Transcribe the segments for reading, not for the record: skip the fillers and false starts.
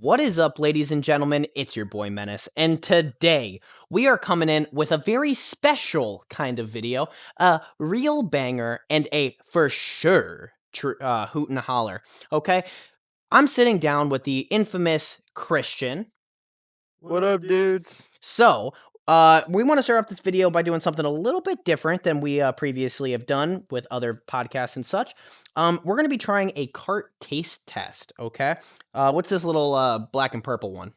What is up, ladies and gentlemen? It's your boy Menace, and today we are coming in with a very special kind of video, a real banger and a for sure hoot and holler. Okay, I'm sitting down with the infamous Christian. What up, dudes? So, we want to start off this video by doing something a little bit different than we previously have done with other podcasts and such. We're going to be trying a cart taste test, okay? What's this little black and purple one?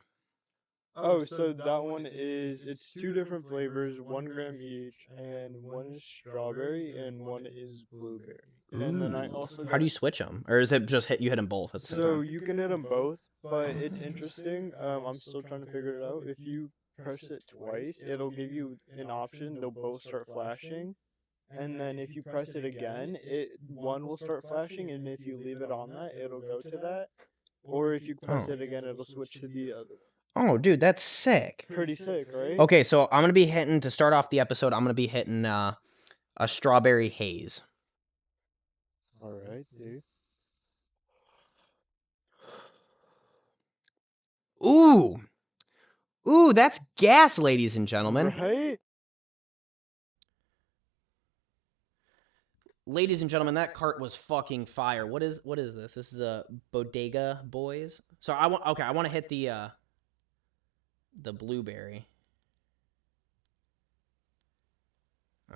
Oh, so that one it's two different flavors, 1 gram each, and one is strawberry and one is blueberry. And then I also How do got, you switch them? Or is it just you hit them both at the same so time? you can hit them both, but it's interesting. I'm still trying to figure it out. If you press it twice, it'll give you an option. They'll both start flashing. And then if you press it again, one will start flashing, and if you leave it on that, it'll go to that. Or if you press it again, it'll switch to the other. Oh, dude, that's sick. Pretty sick, right? Okay, so I'm gonna be hitting to start off the episode. I'm gonna be hitting a strawberry haze. All right, dude. Ooh, that's gas, ladies and gentlemen. Right? Ladies and gentlemen, that cart was fucking fire. What is this? This is a Bodega Boys. So I want to hit the blueberry.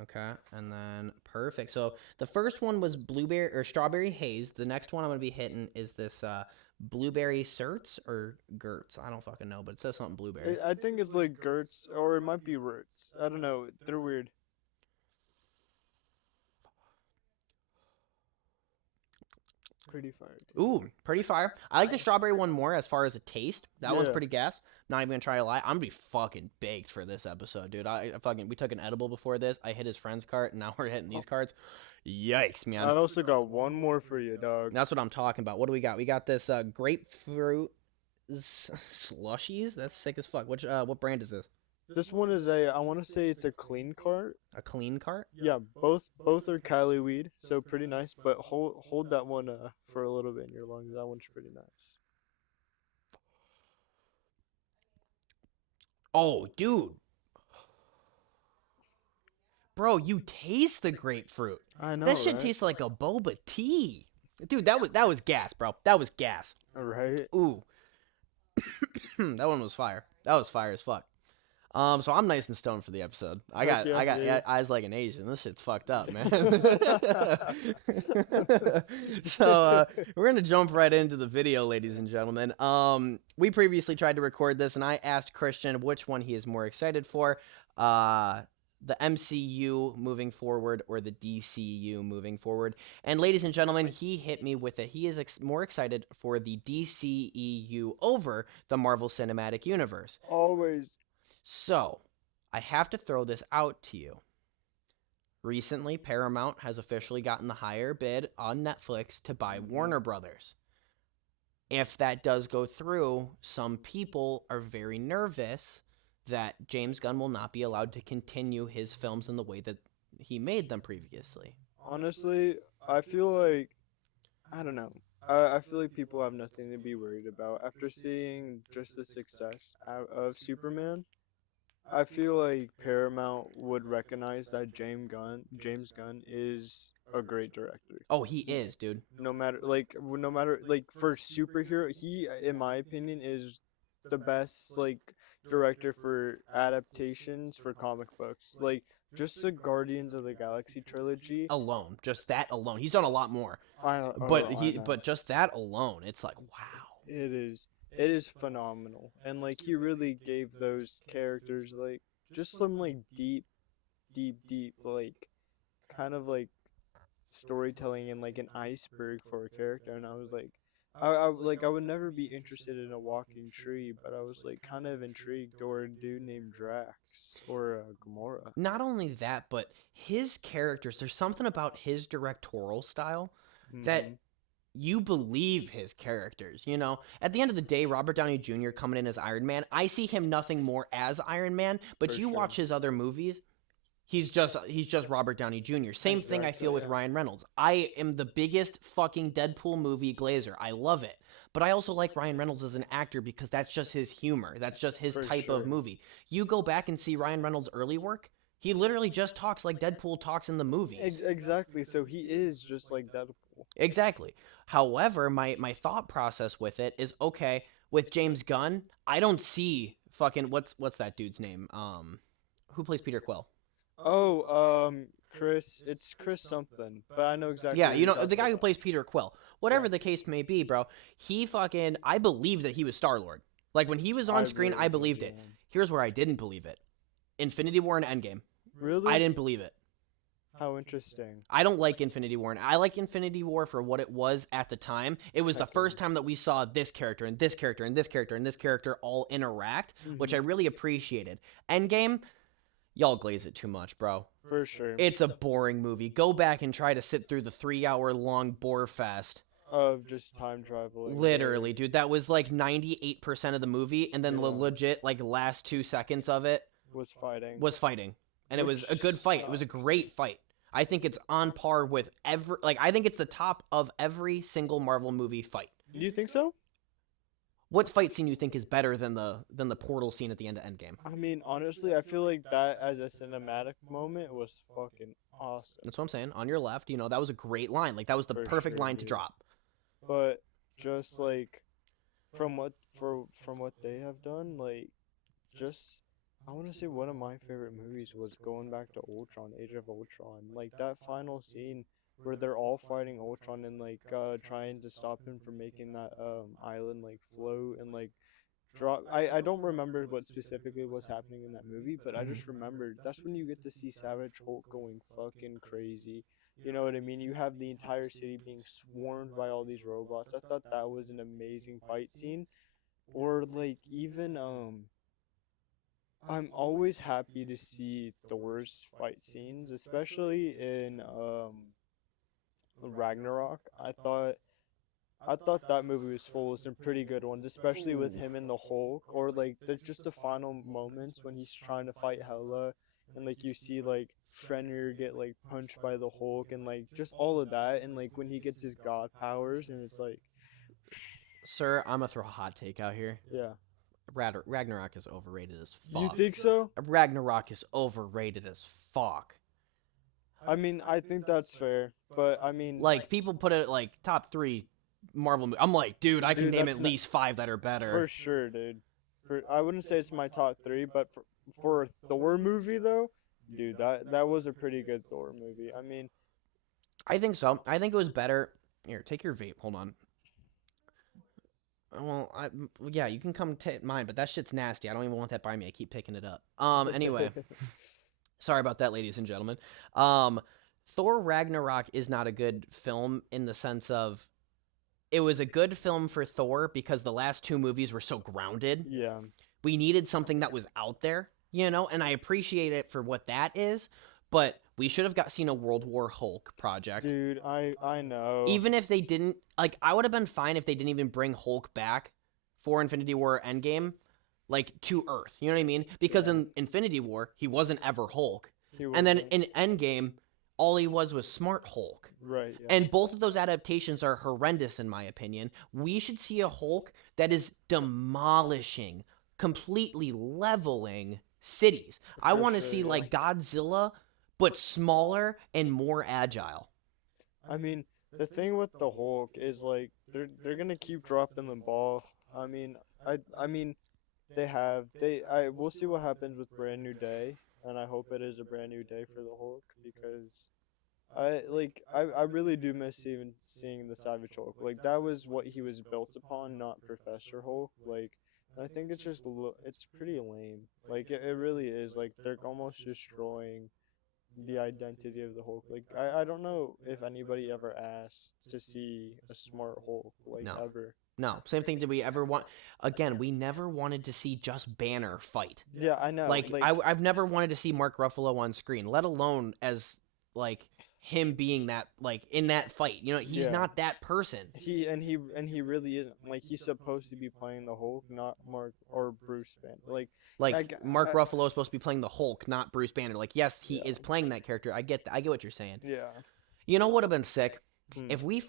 Okay, and then perfect. So the first one was blueberry or strawberry haze. The next one I'm gonna be hitting is this blueberry certs or Gertz. I don't fucking know, but it says something blueberry. I think it's like Gertz, or it might be Roots. I don't know. They're weird. Pretty fire. Dude. Ooh, pretty fire. I like the strawberry one more as far as a taste. That one's pretty gas. Not even gonna try to lie. I'm gonna be fucking baked for this episode, dude. We took an edible before this. I hit his friend's cart, and now we're hitting these carts. Yikes, man. I also got one more for you, dog. That's what I'm talking about. What do we got? We got this grapefruit slushies. That's sick as fuck. What brand is this? This one is I want to say it's a clean cart. A clean cart? Yeah, both are Cali weed, so pretty nice. But hold that one for a little bit in your lungs. That one's pretty nice. Oh, dude. Bro, you taste the grapefruit. I know. That shit right? tastes like a boba tea. Dude, that was gas, bro. That was gas. All right. Ooh. That one was fire. That was fire as fuck. So I'm nice and stoned for the episode. I got eyes like an Asian. This shit's fucked up, man. So we're gonna jump right into the video, ladies and gentlemen. We previously tried to record this, and I asked Christian which one he is more excited for. The MCU moving forward or the DCU moving forward. And ladies and gentlemen, he hit me with it. He is more excited for the DCEU over the Marvel Cinematic Universe. Always. So, I have to throw this out to you. Recently, Paramount has officially gotten the higher bid on Netflix to buy Warner Brothers. If that does go through, some people are very nervous that James Gunn will not be allowed to continue his films in the way that he made them previously. Honestly, I feel like, I don't know. I feel like people have nothing to be worried about. After seeing just the success of Superman, I feel like Paramount would recognize that James Gunn is a great director. Oh, he is, dude. No matter for superhero, he in my opinion is the best director for adaptations for comic books. Like just the Guardians of the Galaxy trilogy alone, just that alone. He's done a lot more. But just that alone, it's like wow. It is phenomenal. And like he really gave those characters like just some like deep like kind of like storytelling and like an iceberg for a character. And I was like I would never be interested in a walking tree, but I was like kind of intrigued, or a dude named Drax or Gamora. Not only that, but his characters, there's something about his directorial style that you believe his characters, you know? At the end of the day, Robert Downey Jr. coming in as Iron Man, I see him nothing more as Iron Man, but watch his other movies, he's just Robert Downey Jr. Same thing I feel with Ryan Reynolds. I am the biggest fucking Deadpool movie glazer. I love it. but I also like Ryan Reynolds as an actor because that's just his humor. That's just his For type of sure. movie. You go back and see Ryan Reynolds' early work, he literally just talks like Deadpool talks in the movies. Exactly. So he is just like Deadpool. Exactly. However, my thought process with it is okay, with James Gunn, I don't see fucking what's that dude's name? Who plays Peter Quill? Oh, Chris. It's Chris something, but I know exactly Yeah, who you you're know, the talking guy who about. plays Peter Quill. Yeah, Whatever the case may be, bro, he fucking I believe that he was Star-Lord. Like when he was I on screen, really I believe believed in it. him. Here's where I didn't believe it. Infinity War and Endgame. I Really? didn't believe it. How interesting. I don't like Infinity War, and I like Infinity War for what it was at the time. It was the Heck yeah. first time that we saw this character and this character and this character and this character all interact, which I Mhm. really appreciated. Endgame, y'all glaze it too much, bro. For sure. It's a boring movie. Go back and try to sit through the 3 hour long bore fest. Of just time traveling. Literally, dude, that was like 98% of the movie, and then the Yeah. legit, like, last 2 seconds of it Was fighting. was fighting. And it was a good Which fight. It was a sucks. great fight. I think it's on par with every, like, I think it's the top of every single Marvel movie fight. Do you think so? What fight scene you think is better than the portal scene at the end of Endgame? I mean, honestly, I feel like that as a cinematic moment was fucking awesome. That's what I'm saying. On your left, that was a great line. Like, that was the For perfect sure, line to dude. drop. But just like from what they have done, like just I want to say one of my favorite movies was going back to Ultron, Age of Ultron. Like that final scene where they're all fighting Ultron and like trying to stop him from making that island like float and like drop. I don't remember what specifically was happening in that movie, but I Mhm. just remembered that's when you get to see Savage Hulk going fucking crazy. You know what I mean? You have the entire city being swarmed by all these robots. I thought that was an amazing fight scene. Or like even I'm always happy to see Thor's fight scenes, especially in Ragnarok. I thought that movie was full of some pretty good ones, especially with Ooh. him and the Hulk, or like just the final moments when he's trying to fight Hela, and like you see like Fenrir get like punched by the Hulk, and like just all of that, and like when he gets his god powers, and it's like, Sir, I'm gonna throw a hot take out here. yeah, Ragnarok is overrated as you fuck. think so? Ragnarok is overrated as fuck. I mean, I think that's fair, but I mean, Like people put it like top three Marvel movies. I'm like, dude, I can dude, name that's at not least five that are for better. sure, dude. I wouldn't say it's my top three, but for a Thor movie though, dude, that was a pretty good Thor movie. I mean, I think so. I think it was better. Here, take your vape. Hold on. Well, yeah, you can come take mine, but that shit's nasty. I don't even want that by me. I keep picking it up. Anyway, sorry about that, ladies and gentlemen. Um, Thor Ragnarok is not a good film in the sense of it was a good film for Thor because the last two movies were so grounded. yeah, We needed something that was out there, and I appreciate it for what that is, but we should have seen a World War Hulk project. dude, I know. Even if they didn't, like, I would have been fine if they didn't even bring Hulk back for Infinity War Endgame, like, to Earth. You know what I mean? Because Yeah, in Infinity War, he wasn't ever Hulk. he And then wasn't. in Endgame, all he was Smart Hulk. Right, yeah, And both of those adaptations are horrendous, in my opinion. We should see a Hulk that is demolishing, completely leveling cities. I for want to sure, see yeah. like Godzilla, but smaller and more agile. I mean, the thing with the Hulk is like they're gonna keep dropping the ball. I mean, I mean they we'll see what happens with Brand New Day, and I hope it is a brand new day for the Hulk because I really do miss even seeing the Savage Hulk. Like that was what he was built upon, not Professor Hulk. Like, and I think it's just it's pretty lame. Like it really is. Like they're almost destroying the identity of the Hulk. Like I don't know if anybody ever asked to see a smart Hulk like No. ever. No. Same thing did we ever want. Again, we never wanted to see just Banner fight. Yeah, I know. Like, Like I've never wanted to see Mark Ruffalo on screen, let alone as, like, him being that, like, in that fight. He's yeah. not that person. He really isn't. Like he's supposed to be playing the Hulk, not Mark or Bruce Banner. Like, Like Mark Ruffalo is supposed to be playing the Hulk, not Bruce Banner. Like, yes, he yeah. is playing that character. I get what you're saying. Yeah. You know what would have been sick? Hmm. If we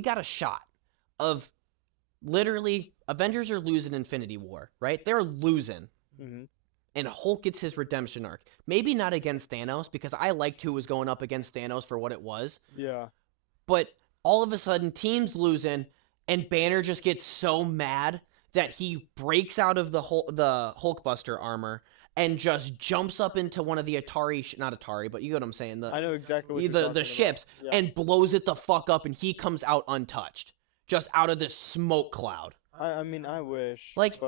got a shot of Literally, Avengers are losing Infinity War, right? They're losing. Mm-hmm. And Hulk gets his redemption arc. Maybe not against Thanos, because I liked who was going up against Thanos for what it was. Yeah. But all of a sudden, team's losing, and Banner just gets so mad that he breaks out of the Hulkbuster armor and just jumps up into one of the not Atari, but you know what I'm saying, I know exactly what you're the talking about. ships, Yeah. and blows it the fuck up, and he comes out untouched, just out of this smoke cloud. I mean, I wish, but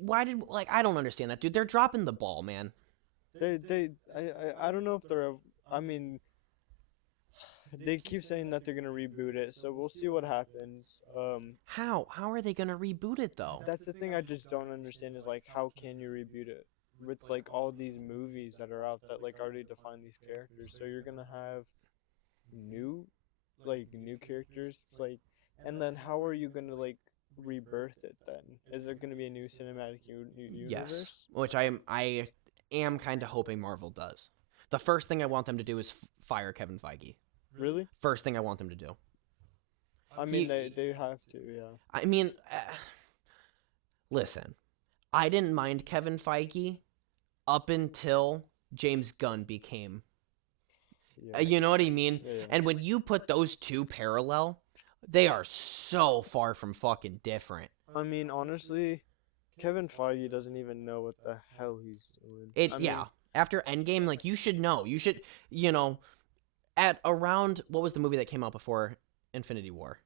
Why did I don't understand that, dude. They're dropping the ball, man. they I don't know if they're. I mean, they keep saying that they're gonna reboot it, so we'll see what happens. How are they gonna reboot it though? That's the thing I just don't understand is like how can you reboot it with like all these movies that are out that like already define these characters? So you're gonna have new new characters like, and then how are you gonna like rebirth it then? Is there gonna be a new cinematic Yes, universe? which I am kind of hoping Marvel does. The first thing I want them to do is fire Kevin Feige. Really? First thing I want them to do. I mean, they have to, yeah. I mean, listen, I didn't mind Kevin Feige up until James Gunn became. Yeah. You know what I mean? Yeah. And when you put those two parallel, they are so far from fucking different. I mean, honestly, Kevin Feige doesn't even know what the hell he's doing. Yeah. After Endgame, like you should know. You should, you know, at around what was the movie that came out before Infinity War?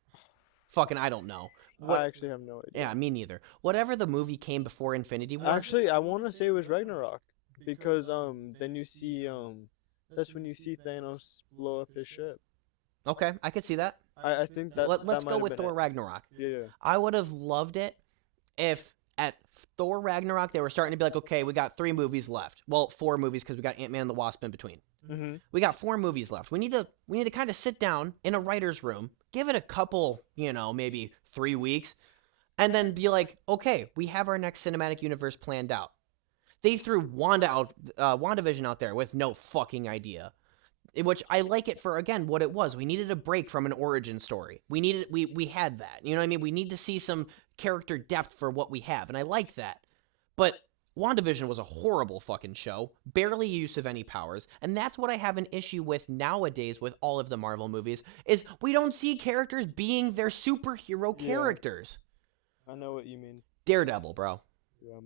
Fucking I don't know. I actually have no idea. Yeah, me neither. Whatever the movie came before Infinity War. Actually, I want to say it was Ragnarok because then you see that's when you see Thanos blow up his ship. Okay, I could see that. I think that Let's that go might with have been Thor it. Ragnarok. Yeah. I would have loved it if at Thor Ragnarok they were starting to be like, okay, we got 3 movies left. Well, 4 movies because we got Ant-Man and the Wasp in between. Mhm. We got 4 movies left. We need to kind of sit down in a writer's room, give it a couple, maybe 3 weeks, and then be like, okay, we have our next cinematic universe planned out. They threw WandaVision out there with no fucking idea. Which I like it for, again, what it was. We needed a break from an origin story. We had that. You know what I mean? We need to see some character depth for what we have, and I liked that. But WandaVision was a horrible fucking show, barely use of any powers, and that's what I have an issue with nowadays with all of the Marvel movies, is we don't see characters being their superhero characters. I know what you mean. Daredevil, bro. Yeah.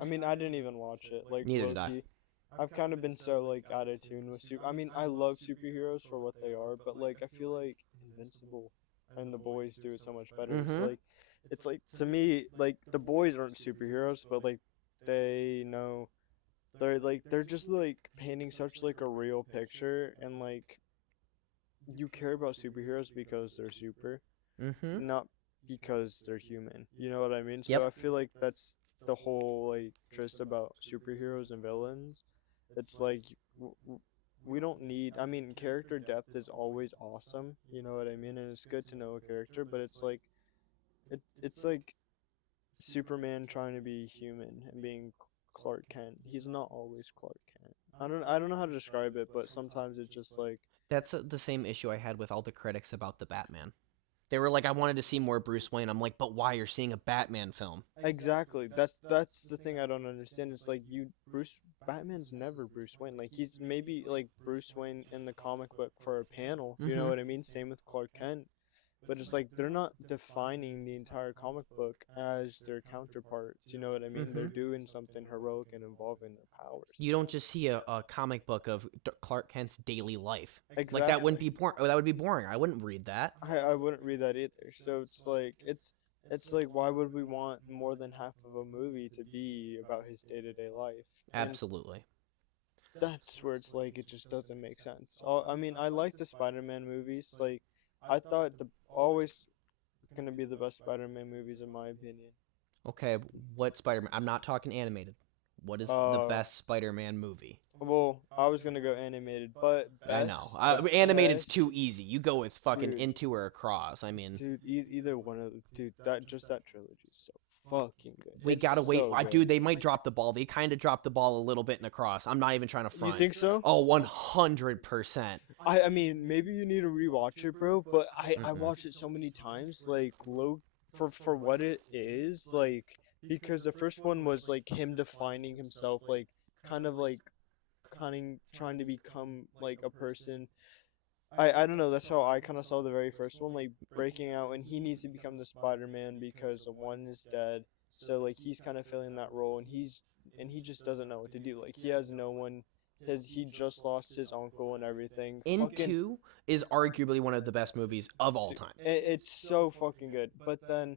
I mean, I didn't even watch it. Like, Neither did I. low-key. I've kind of been so like out of tune with I mean, I love superheroes for what they are, but like I feel like Invincible and the boys do it so much better. Mhm. It's like to me, like the boys aren't superheroes, but like they know they're just like painting such like a real picture, and like you care about superheroes because they're super, Mhm. not because they're human. You know what I mean? So I Yep. feel like that's the whole like gist about superheroes and villains. It's like we don't need. I mean, character depth is always awesome. You know what I mean? And it's good to know a character, but it's like it's like Superman trying to be human and being Clark Kent. He's not always Clark Kent. I don't know how to describe it, but sometimes it's just like That's the same issue I had with all the critics about the Batman. They were like, I wanted to see more Bruce Wayne. I'm like, but why? You're seeing a Batman film. exactly. That's the thing I don't understand. It's like Batman's never Bruce Wayne. Like he's maybe like Bruce Wayne in the comic book for a panel. You know Mhm. what I mean? Same with Clark Kent. But it's like they're not defining the entire comic book as their counterparts. You know what I mean? They're Mhm. doing something heroic and involving their powers. You don't just see a comic book of Clark Kent's daily life. Like that wouldn't Exactly. be boring. That would be boring. I wouldn't read that. I wouldn't read that either. So it's like why would we want more than half of a movie to be about his day-to-day life? And Absolutely. that's where it's like it just doesn't make sense. I mean, I like the Spider-Man movies. Like I thought the always gonna be the best Spider-Man movies in my opinion. Okay, what Spider-Man? I'm not talking animated. What is the Uh, best Spider-Man movie? well, I was gonna go animated, but I know. the Animated's best, too easy. You go with fucking dude, Into or Across. I mean, dude, either one of the dude that trilogy is so fucking good. we It's gotta wait. so good. Dude, they might drop the ball. They kind of dropped the ball a little bit in Across. I'm not even trying to You front. think so? Oh, 100%. I mean maybe you need to rewatch it, bro. But I Mm-mm. watched it so many times. Like low for what it is, like because the first one was like him defining himself, like kind of like kind of trying to become like a person. I don't know. That's how I kind of saw the very first one, like breaking out, and he needs to become the Spider-Man because the one is dead. So like he's kind of filling that role, and he just doesn't know what to do. Like he has no one. He just lost his uncle and everything. Fucking, Into is arguably one of the best movies of all time. it's so fucking good. But then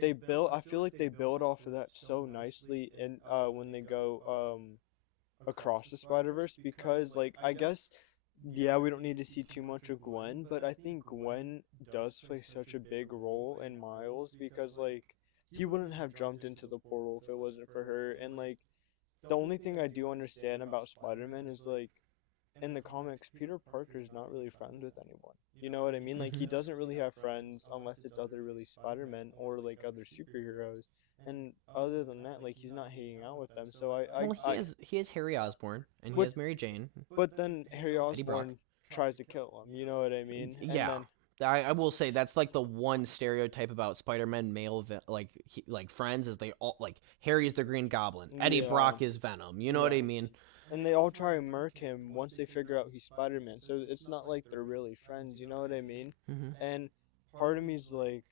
they build. I feel like they build off of that so nicely, in when they go across the Spider Verse, because like I guess yeah, we don't need to see too much of Gwen, but I think Gwen does play such a big role in Miles, because like he wouldn't have jumped into the portal if it wasn't for her. And like the only thing I do understand about Spider-Man is like in the comics Peter Parker's not really friends with anyone. You know what I mean? Like he Hmm. doesn't really have friends unless it's other really Spider-Men or like other superheroes. And other than that, like he's not hanging out with them. So Well, he has Harry Osborn and he but has Mary Jane, but then Harry Eddie Brock. Osborn tries to kill him. You know what I mean? And Yeah. then I will say that's like the one stereotype about Spider-Man male like friends is they all like Harry is the Green Goblin, Eddie yeah, Brock is Venom. You know what yeah. I mean? And they all try and murk him once they figure out he's Spider-Man. So it's not like they're really friends. You know what I mean? Hmm. And part of me's like,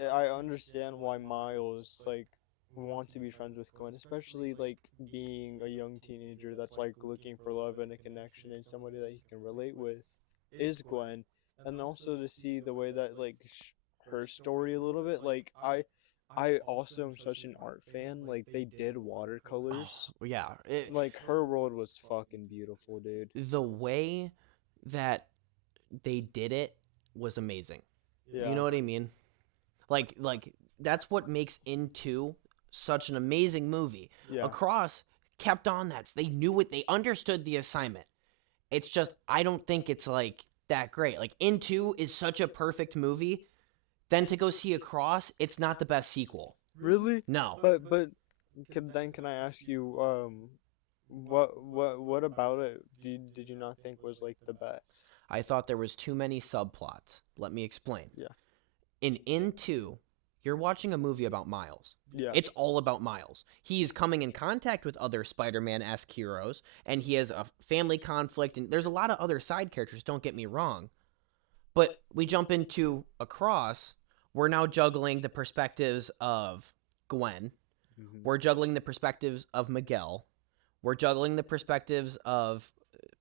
I understand why Miles like want to be friends with Gwen, especially like being a young teenager that's like looking for love and a connection and somebody that he can relate with is Gwen. And also to see the way that like her story a little bit, like I also am such an art fan. Like they did Oh watercolors. yeah, Like her world was fucking beautiful, dude. the way that they did it was amazing. You Yeah. know what I mean? Like that's what makes Into such an amazing movie. Yeah. Across kept on that. They knew it. They understood the assignment. It's just I don't think it's like that great. Like Into is such a perfect movie. Then to go see Across, it's not the best sequel. Really? No. But can I ask you what about it did you not think was like the best? I thought there was too many subplots. Let me explain. Yeah. In Into, you're watching a movie about Miles. Yeah. It's all about Miles. He's coming in contact with other Spider-Man esque heroes, and he has a family conflict, and there's a lot of other side characters, don't get me wrong. But we jump into Across, we're now juggling the perspectives of Gwen. Hmm. We're juggling the perspectives of Miguel. We're juggling the perspectives of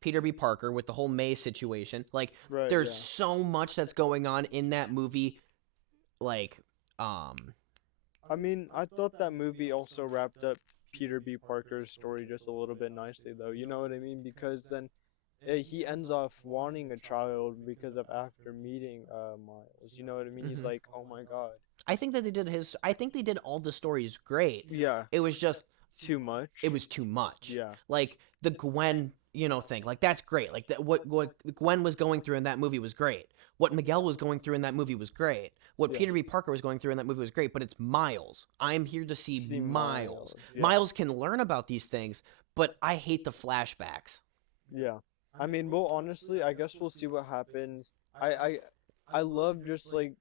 Peter B. Parker with the whole May situation. Like, Right, there's yeah. so much that's going on in that movie. Like, um, I mean, I thought that movie also wrapped up Peter B. Parker's story just a little bit nicely, though. You know what I mean? Because then he ends off wanting a child because of after meeting Miles. You know what I mean? He's mhm. like, oh my god. I think that they did his. I think they did all the stories great. Yeah, It was just too it much. was too much. Yeah, Like the Gwen, thing. Like that's great. Like that what Gwen was going through in that movie was great. What Miguel was going through in that movie was great. What yeah. Peter B. Parker was going through in that movie was great. But it's Miles. I'm here to see See Miles. Miles. Yeah, Miles can learn about these things, but I hate the flashbacks. yeah. I mean, well, honestly, I guess we'll see what happens. I love just like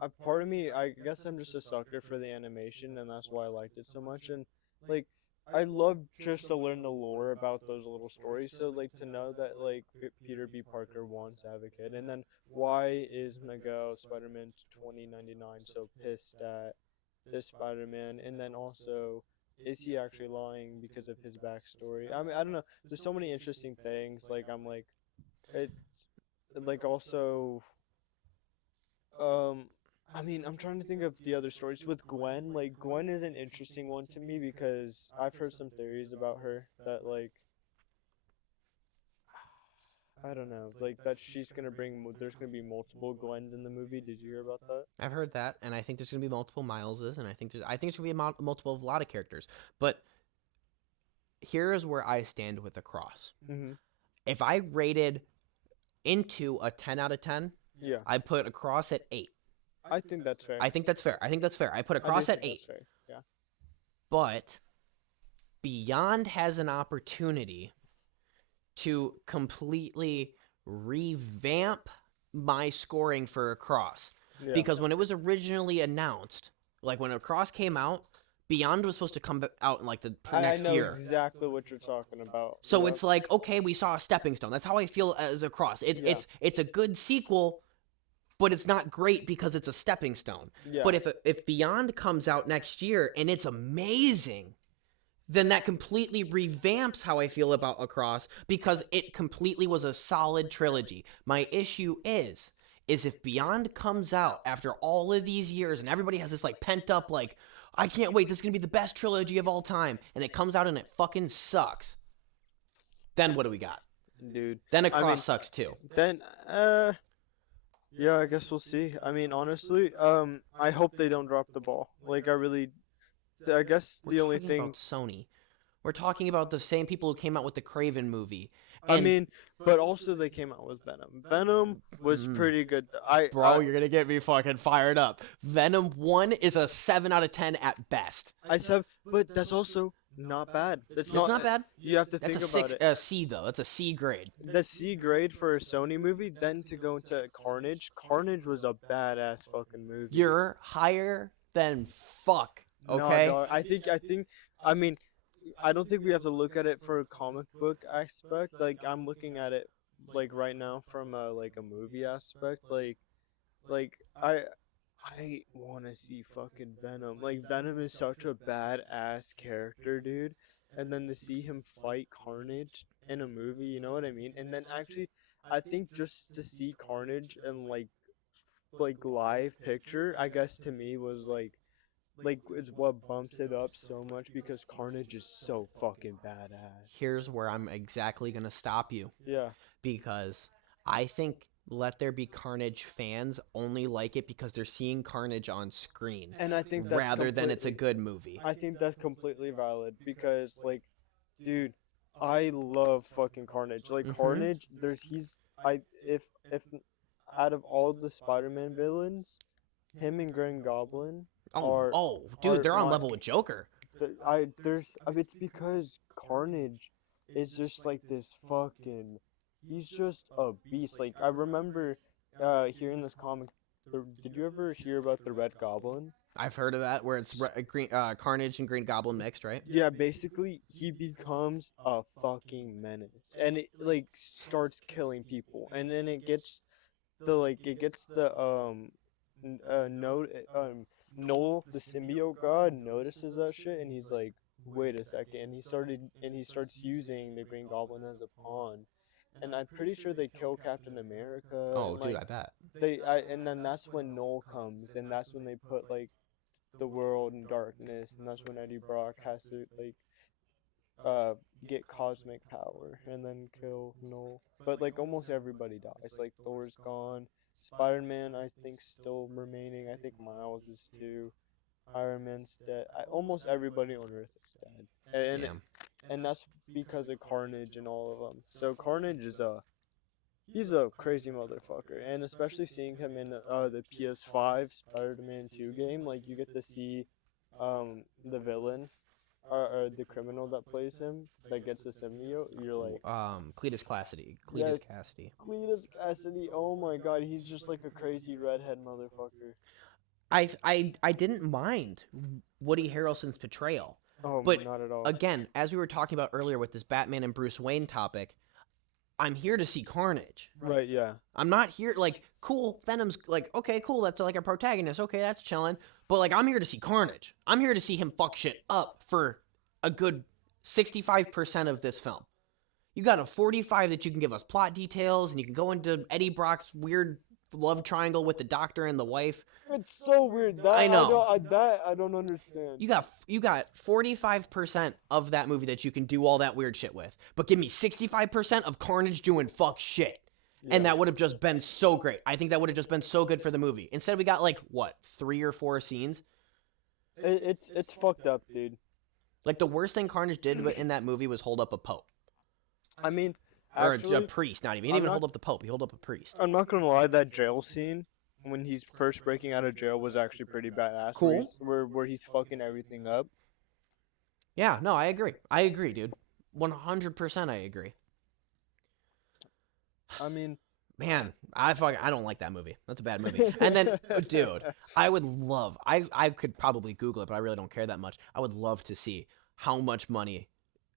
a part of me. I guess I'm just a sucker for the animation, and that's why I liked it so much. And like, I love just to learn the lore about those little stories. So like to know that like Peter B. Parker wants Advocate, and then why is Miguel Spider-Man 2099 so pissed at this Spider-Man, and then also is he actually lying because of his backstory? I mean, I don't know. There's so many interesting things. Like I'm like it, like also um. I mean, I'm trying to think of the other stories with Gwen. Like Gwen is an interesting one to me because I've heard some theories about her that like I don't know, like that she's gonna there's gonna be multiple Gwens in the movie. Did you hear about that? I've heard that, and I think there's gonna be multiple Mileses, and I think there's gonna be multiple of a lot of characters. But here is where I stand with Across. Mhm. If I rated Into a 10 out of 10, Yeah, I put Across at 8. I think that's fair. I think that's fair. I think that's fair. I put I do Across at think 8. that's fair. Yeah. But Beyond has an opportunity to completely revamp my scoring for Across. Yeah. Because when it was originally announced, like when Across came out, Beyond was supposed to come out in like the I next know year. exactly what you're talking about. So Yep. it's like, okay, we saw a stepping stone. That's how I feel as Across. Yeah. It's a good sequel, but it's not great because it's a stepping stone. Yeah. But if Beyond comes out next year and it's amazing, then that completely revamps how I feel about Across because it completely was a solid trilogy. My issue is if Beyond comes out after all of these years and everybody has this like pent up like I can't wait, this is going to be the best trilogy of all time, and it comes out and it fucking sucks. Then what do we got? Dude. Then I Across mean, sucks too. then yeah, I guess we'll see. I mean, honestly, I hope they don't drop the ball. Like I really I guess We're the only talking thing about Sony. We're talking about the same people who came out with the Craven movie. I And mean, but also they came out with Venom. Venom was mm, pretty good. bro, you're gonna get me fucking fired up. Venom 1 is a 7 out of 10 at best. I said, but that's also not bad. It's It's not. not bad. You have to That's think a about 6 it. C though. That's a C grade. The C grade for a Sony movie, then to go into Carnage. Carnage was a badass fucking movie. You're higher than fuck. No, Okay? dog. I mean, I don't think we have to look at it for a comic book aspect. Like I'm looking at it like right now from a like a movie aspect. Like I want to see fucking Venom. Like Venom is such a badass character, dude. And then to see him fight Carnage in a movie, you know what I mean? And then actually, I think just to see Carnage in like live picture, I guess to me was like it's what bumps it up so much because Carnage is so fucking badass. Here's where I'm exactly gonna stop you. Yeah. Because I think Let There Be Carnage fans only like it because they're seeing Carnage on screen And I think that's rather than it's a completely good movie. I think that's completely valid because like dude, I love fucking Carnage. Like Mm-hmm. Carnage, there's he's I if out of all the Spider-Man villains, him and Green Goblin Dude, are they're on my level with Joker. I there's it's because Carnage is just like this fucking he's just a beast. Like I remember hearing this comic. Did you ever hear about the Red Goblin? I've heard of that, where it's green Carnage and Green Goblin mixed, right? Yeah, basically he becomes a fucking menace, and it like starts killing people, and then it gets the note Noel the symbiote god notices that shit, and he's like, wait a second, and he starts using the Green Goblin as a pawn, and I'm pretty sure they kill Captain America, Oh, and dude, like I bet. and then that's when Noel comes, and that's when they put like the world in darkness, and that's when Eddie Brock has to like uh get cosmic power and then kill Null. But like almost everybody dies. Like Thor's gone. Spider-Man I think still remaining. I think Miles is too. Iron Man's dead. Almost everybody on Earth is dead. Damn. And that's because of Carnage and all of them. So Carnage is he's a crazy motherfucker, and especially seeing him in the PS5 Spider-Man 2 game, like you get to see the villain or the criminal that plays him that gets the symbiote. You're like, Cletus Cassidy. yeah, Cletus it's Cassidy. Cletus Cassidy. Oh my god, he's just like a crazy redhead motherfucker. I didn't mind Woody Harrelson's portrayal, Oh, but not at all. again, as we were talking about earlier with this Batman and Bruce Wayne topic, I'm here to see Carnage. Right? Yeah. I'm not here like cool. Venom's like okay, cool. That's like our protagonist. Okay, that's chilling. But like I'm here to see Carnage. I'm here to see him fuck shit up for a good 65% of this film. You got a 45 that you can give us plot details, and you can go into Eddie Brock's weird love triangle with the doctor and the wife. It's so weird. That I know. I don't understand. You got 45% of that movie that you can do all that weird shit with. But give me 65% of Carnage doing fuck shit. Yeah. And that would have just been so great. I think that would have just been so good for the movie. Instead we got like what, 3 or 4 scenes? It's fucked up, dude. Like the worst thing Carnage did in that movie was hold up a pope. I mean, Or actually, a priest, not even. He didn't even hold up the pope. He held up a priest. I'm not gonna lie. That jail scene when he's first breaking out of jail was actually pretty badass. Cool. Where he's fucking everything up. Yeah, no, I agree. I agree, dude. 100% I agree. I mean, Man, I don't like that movie. That's a bad movie. And then, dude, I could probably Google it, but I really don't care that much. I would love to see how much money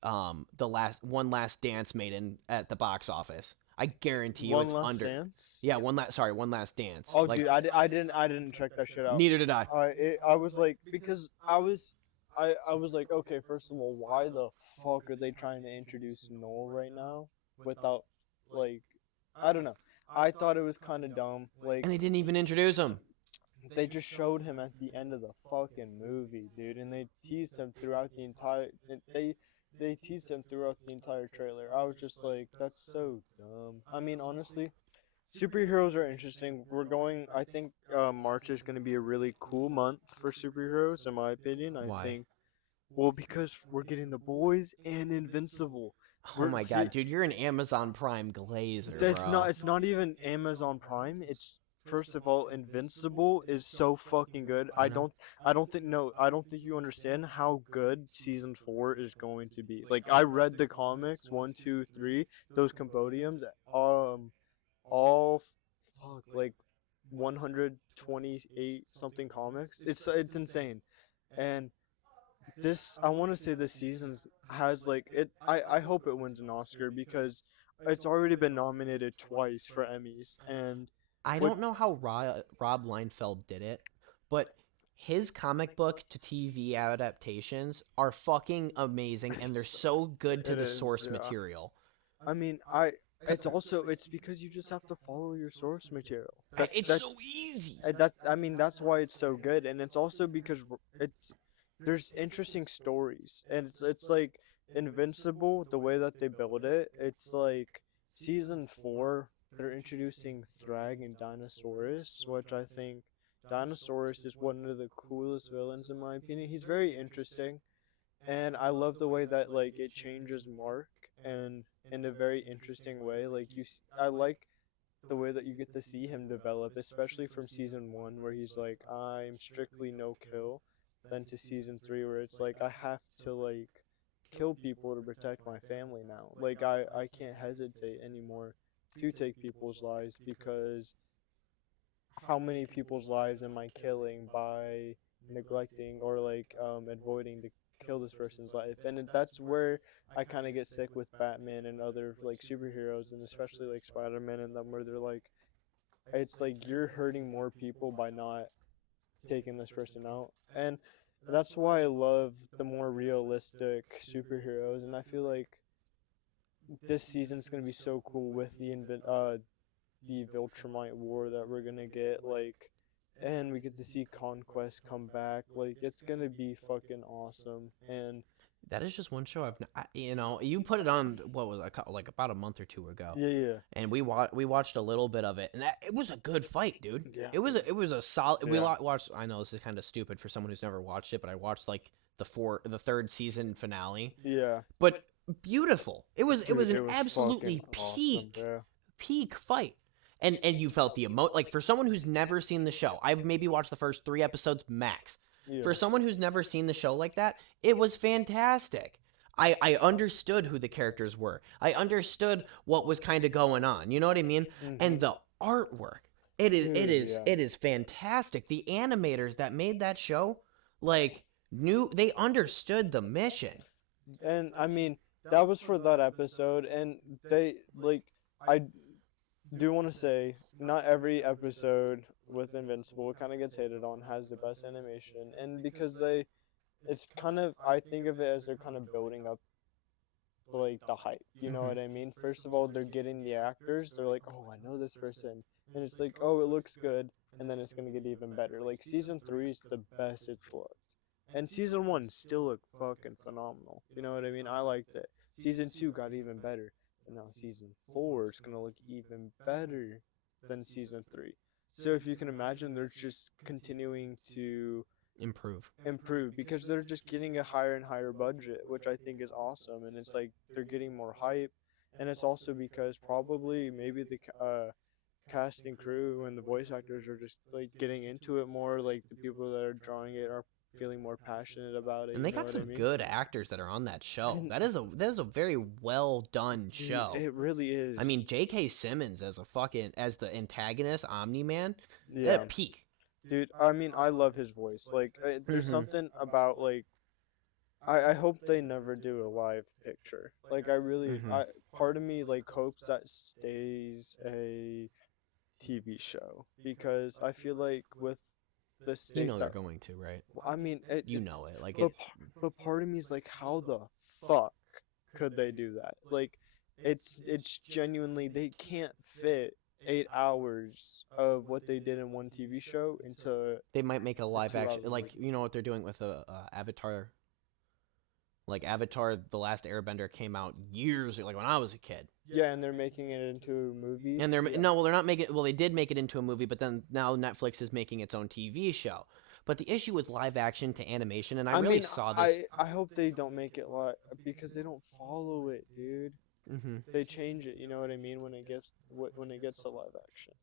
the last dance made in at the box office. I guarantee you One it's Last under. Dance. Yeah, one last dance. Oh, Like dude, I didn't check that shit out. neither did I. I was like, because I was like, okay, first of all, why the fuck are they trying to introduce Noel right now without, like, I don't know. I thought it was kind of dumb. And Like, they didn't even introduce him. they just showed him at the end of the fucking movie, dude, and they teased him throughout the entire. They teased him throughout the entire trailer. I was just like, that's so dumb. I mean, honestly, superheroes are interesting. We're going. I think March is going to be a really cool month for superheroes, in my opinion. I Why? think. Well, because we're getting the boys and Invincible. Oh We're my see. god, dude, you're an Amazon Prime glazer, It's bro. not. It's not even Amazon Prime. It's first of all, Invincible is so fucking good. I know. I don't think. No, I don't think you understand how good season 4 is going to be. Like I read the comics 1, 2, 3. Those Cambodians. All fuck like 128 something comics. It's insane. And this I want to say this season has like it I hope it wins an Oscar because it's already been nominated twice for Emmys and I what don't know how Rob Liefeld did it, but his comic book to TV adaptations are fucking amazing and they're so good to it the is, source yeah. material. I mean, I it's also it's because you just have to follow your source material. It's so easy. That's I mean that's why it's so good, and it's also because it's there's interesting stories, and it's like Invincible the way that they build it. It's like season 4 they're introducing Thrag and Dinosaurus, which I think Dinosaurus is one of the coolest villains in my opinion. He's very interesting, and I love the way that like it changes Mark and in a very interesting way. Like I like the way that you get to see him develop, especially from season 1 where he's like, I'm strictly no kill, then to season 3 where it's like I have to like kill people to protect my family now. Like I can't hesitate anymore to take people's lives because how many people's lives am I killing by neglecting or like avoiding to kill this person's life? And that's where I kind of get sick with Batman and other like superheroes, and especially like Spider-Man and them, where they're like, it's like you're hurting more people by not taking this person out, and that's why I love the more realistic superheroes, and I feel like this season's gonna be so cool with the Viltrumite War that we're gonna get, like, and we get to see Conquest come back. Like, it's gonna be fucking awesome. And That is just one show you know, you put it on what was it, like about a month or two ago. yeah, yeah, And we watched a little bit of it, and it was a good fight, dude. yeah, It was a solid. We yeah, watched. I know this is kind of stupid for someone who's never watched it, but I watched like the third season finale. yeah. But beautiful. It was Dude, an it was fucking absolutely awesome, bro. peak fight. And you felt the like for someone who's never seen the show. I've maybe watched the first 3 episodes max. For Yeah, someone who's never seen the show like that, it was fantastic. I understood who the characters were. I understood what was kind of going on. You know what I mean? And mhm, the artwork, dude, yeah. it is fantastic. The animators that made that show, like knew they understood the mission. And I mean, that was for that episode, and they like, I do want to say, not every episode with Invincible kind of gets hated on has the best animation, and because it's kind of I think of it as they're kind of building up like the hype. You know Hmm. what I mean? First of all, they're getting the actors. They're like, oh, I know this person, and it's like, oh, it looks good, and then it's gonna get even better. Like season 3 is the best it's looked, and season 1 still looked fucking phenomenal. You know what I mean? I liked it. Season 2 got even better, and now season 4 is gonna look even better than season 3. So if you can imagine, they're just continuing to Improve. improve because they're just getting a higher and higher budget, which I think is awesome. And it's like they're getting more hype, and it's also because probably maybe the cast and crew and the voice actors are just like getting into it more. Like the people that are drawing it are feeling more passionate about it. And You they know got what I some mean? good actors that are on that show. And That is a very well done dude, show. it really I is. mean, J.K. Simmons as the antagonist Omni Man, Yeah, that peak. dude. I mean, I love his voice. Like, there's Mm-hmm. something about like I hope they never do a live picture. Like, I really, Mm-hmm. I part of me like hopes that stays a TV show because I feel like with the You state know they're that going to, right? I mean You it's know it. Like but it. but part of me is like how the fuck could they do that? Like it's genuinely they can't fit 8 hours of what they did in one TV show into They might make a a live action, 2 hour like movie. you know what they're doing with Avatar. Like Avatar, The Last Airbender came out years, like when I was a kid. Yeah, and they're making it into And movies. they're Yeah. no, well, they're not making. Well, they did make it into a movie, but then now Netflix is making its own TV show. But the issue with live action to animation, and I I really mean, saw this. I hope they don't make it like because they don't follow it, dude. Hmm. They change it. You know what I mean when it gets to live action.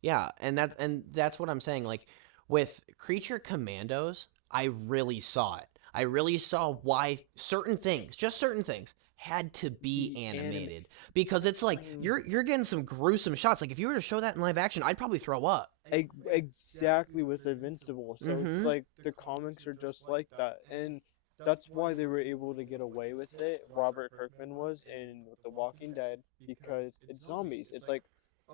Yeah, and that's what I'm saying. Like with Creature Commandos, I really saw it. I really saw why certain things, just certain things, had to be The anime. animated because it's like Mm, you're getting some gruesome shots. Like if you were to show that in live action, I'd probably throw up. exactly with Invincible. So it's Mm-hmm. like the comics are just like that, and that's why they were able to get away with it. Robert Kirkman was in with The Walking Dead because it's zombies. It's like,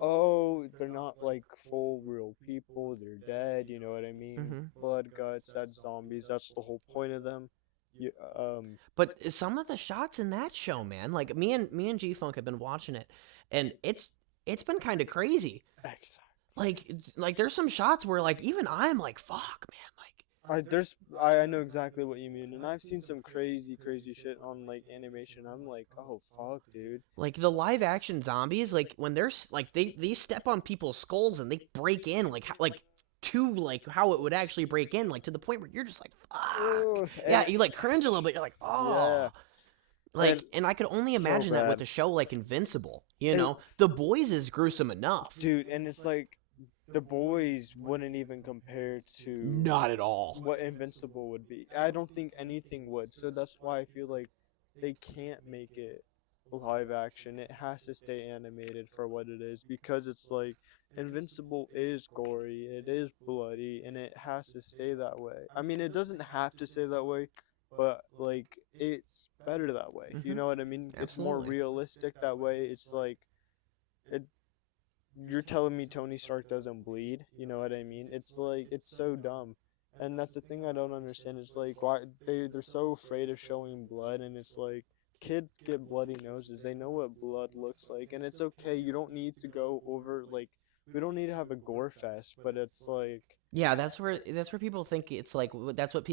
oh, they're not like full real people. They're dead. You know what I mean? Mm-hmm. Blood, guts. That's zombies. That's the whole point of them. You, But some of the shots in that show, man, like me and G Funk have been watching it, and it's been kind of crazy. exactly. Like there's some shots where like even I'm like fuck, man, I know exactly what you mean, and I've seen some crazy shit on like animation. I'm like, oh fuck, dude. like the live action zombies, like when like they step on people's skulls and they break in like to like how it would actually break in, like to the point where you're just like fuck. Oh, Yeah, you like cringe a little bit. You're like yeah, oh. and Like, and I could only so imagine that with bad. a show like Invincible. You And know, The Boys is gruesome enough. dude, and it's like the boys wouldn't even compare to Not at all. what Invincible would be. I don't think anything would. So that's why I feel like they can't make it live action. It has to stay animated for what it is because it's like Invincible is gory, it is bloody, and it has to stay that way. I mean, it doesn't have to stay that way, but like it's better that way. You Mm-hmm. know what I mean? It's more Absolutely. realistic that way. It's like it you're telling me Tony Stark doesn't bleed? You know what I mean? It's like it's so dumb. And that's the thing I don't understand. It's like why they're so afraid of showing blood and it's like kids get bloody noses. They know what blood looks like and it's okay. You don't need to go over like we don't need to have a gore fest, but it's like Yeah, that's where people think it's like that's what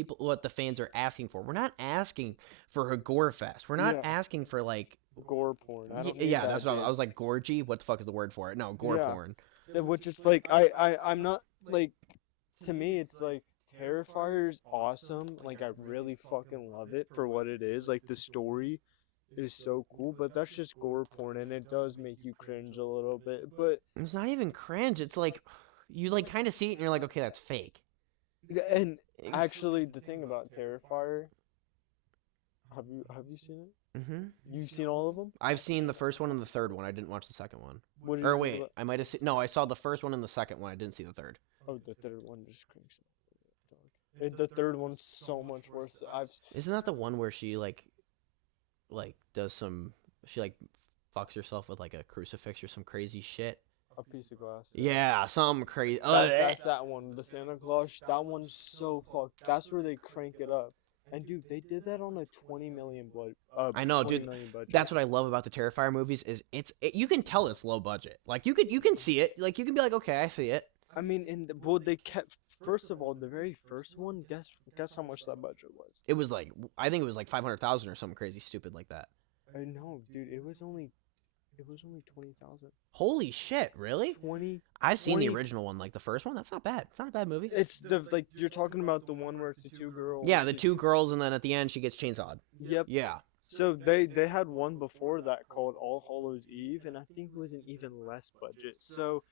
the fans are asking for. We're not asking for a gore fest. We're not yeah, asking for like gore porn. I don't need yeah, that's that, what I dude. was like gorgy. What the fuck is the word for it? No, gore Yeah. porn. Which is like I'm not like to me it's like Terrifier's awesome. Like I really fucking love it for what it is. Like the story is so cool, but that's just gore porn and it does make you cringe a little bit. But It's not even cringe. It's like you like kind of see it and you're like, okay, that's fake. and actually the thing about Terrifier, have you seen it? Mm-hmm. You've seen all of them? I've seen the first one and the third one. I didn't watch the second one. What did you Or think wait, about I might have seen. No, I saw the first one and the second one. I didn't see the third. oh the third one just cranks it up, dog. The third one's so much worse. I've Isn't that the one where she like does some she like fucks herself with like a crucifix or some crazy shit? a piece of glass. Yeah, some crazy. That's that one. The Santa Claus. That one's so fucked. That's where they crank it up. And dude, they did that on a I know, 20 dude. million budget. That's what I love about the Terrifier movies is you can tell it's low budget. Like you can see it. Like you can be like, okay, I see it. I mean, well, they kept first of all the very first one. Guess how much that budget was? It was like I think it was like 500,000 or something crazy stupid like that. No, dude, it was only 20,000. Holy shit, really? 20, I've seen the 20. original one, like the first one. That's not bad. It's not a bad movie. It's the like you're talking about the one where it's the two girls. Yeah, the two girls, and then at the end she gets chainsawed. Yep. Yeah. So they had one before that called All Hallows Eve, and I think it was an even less budget. So,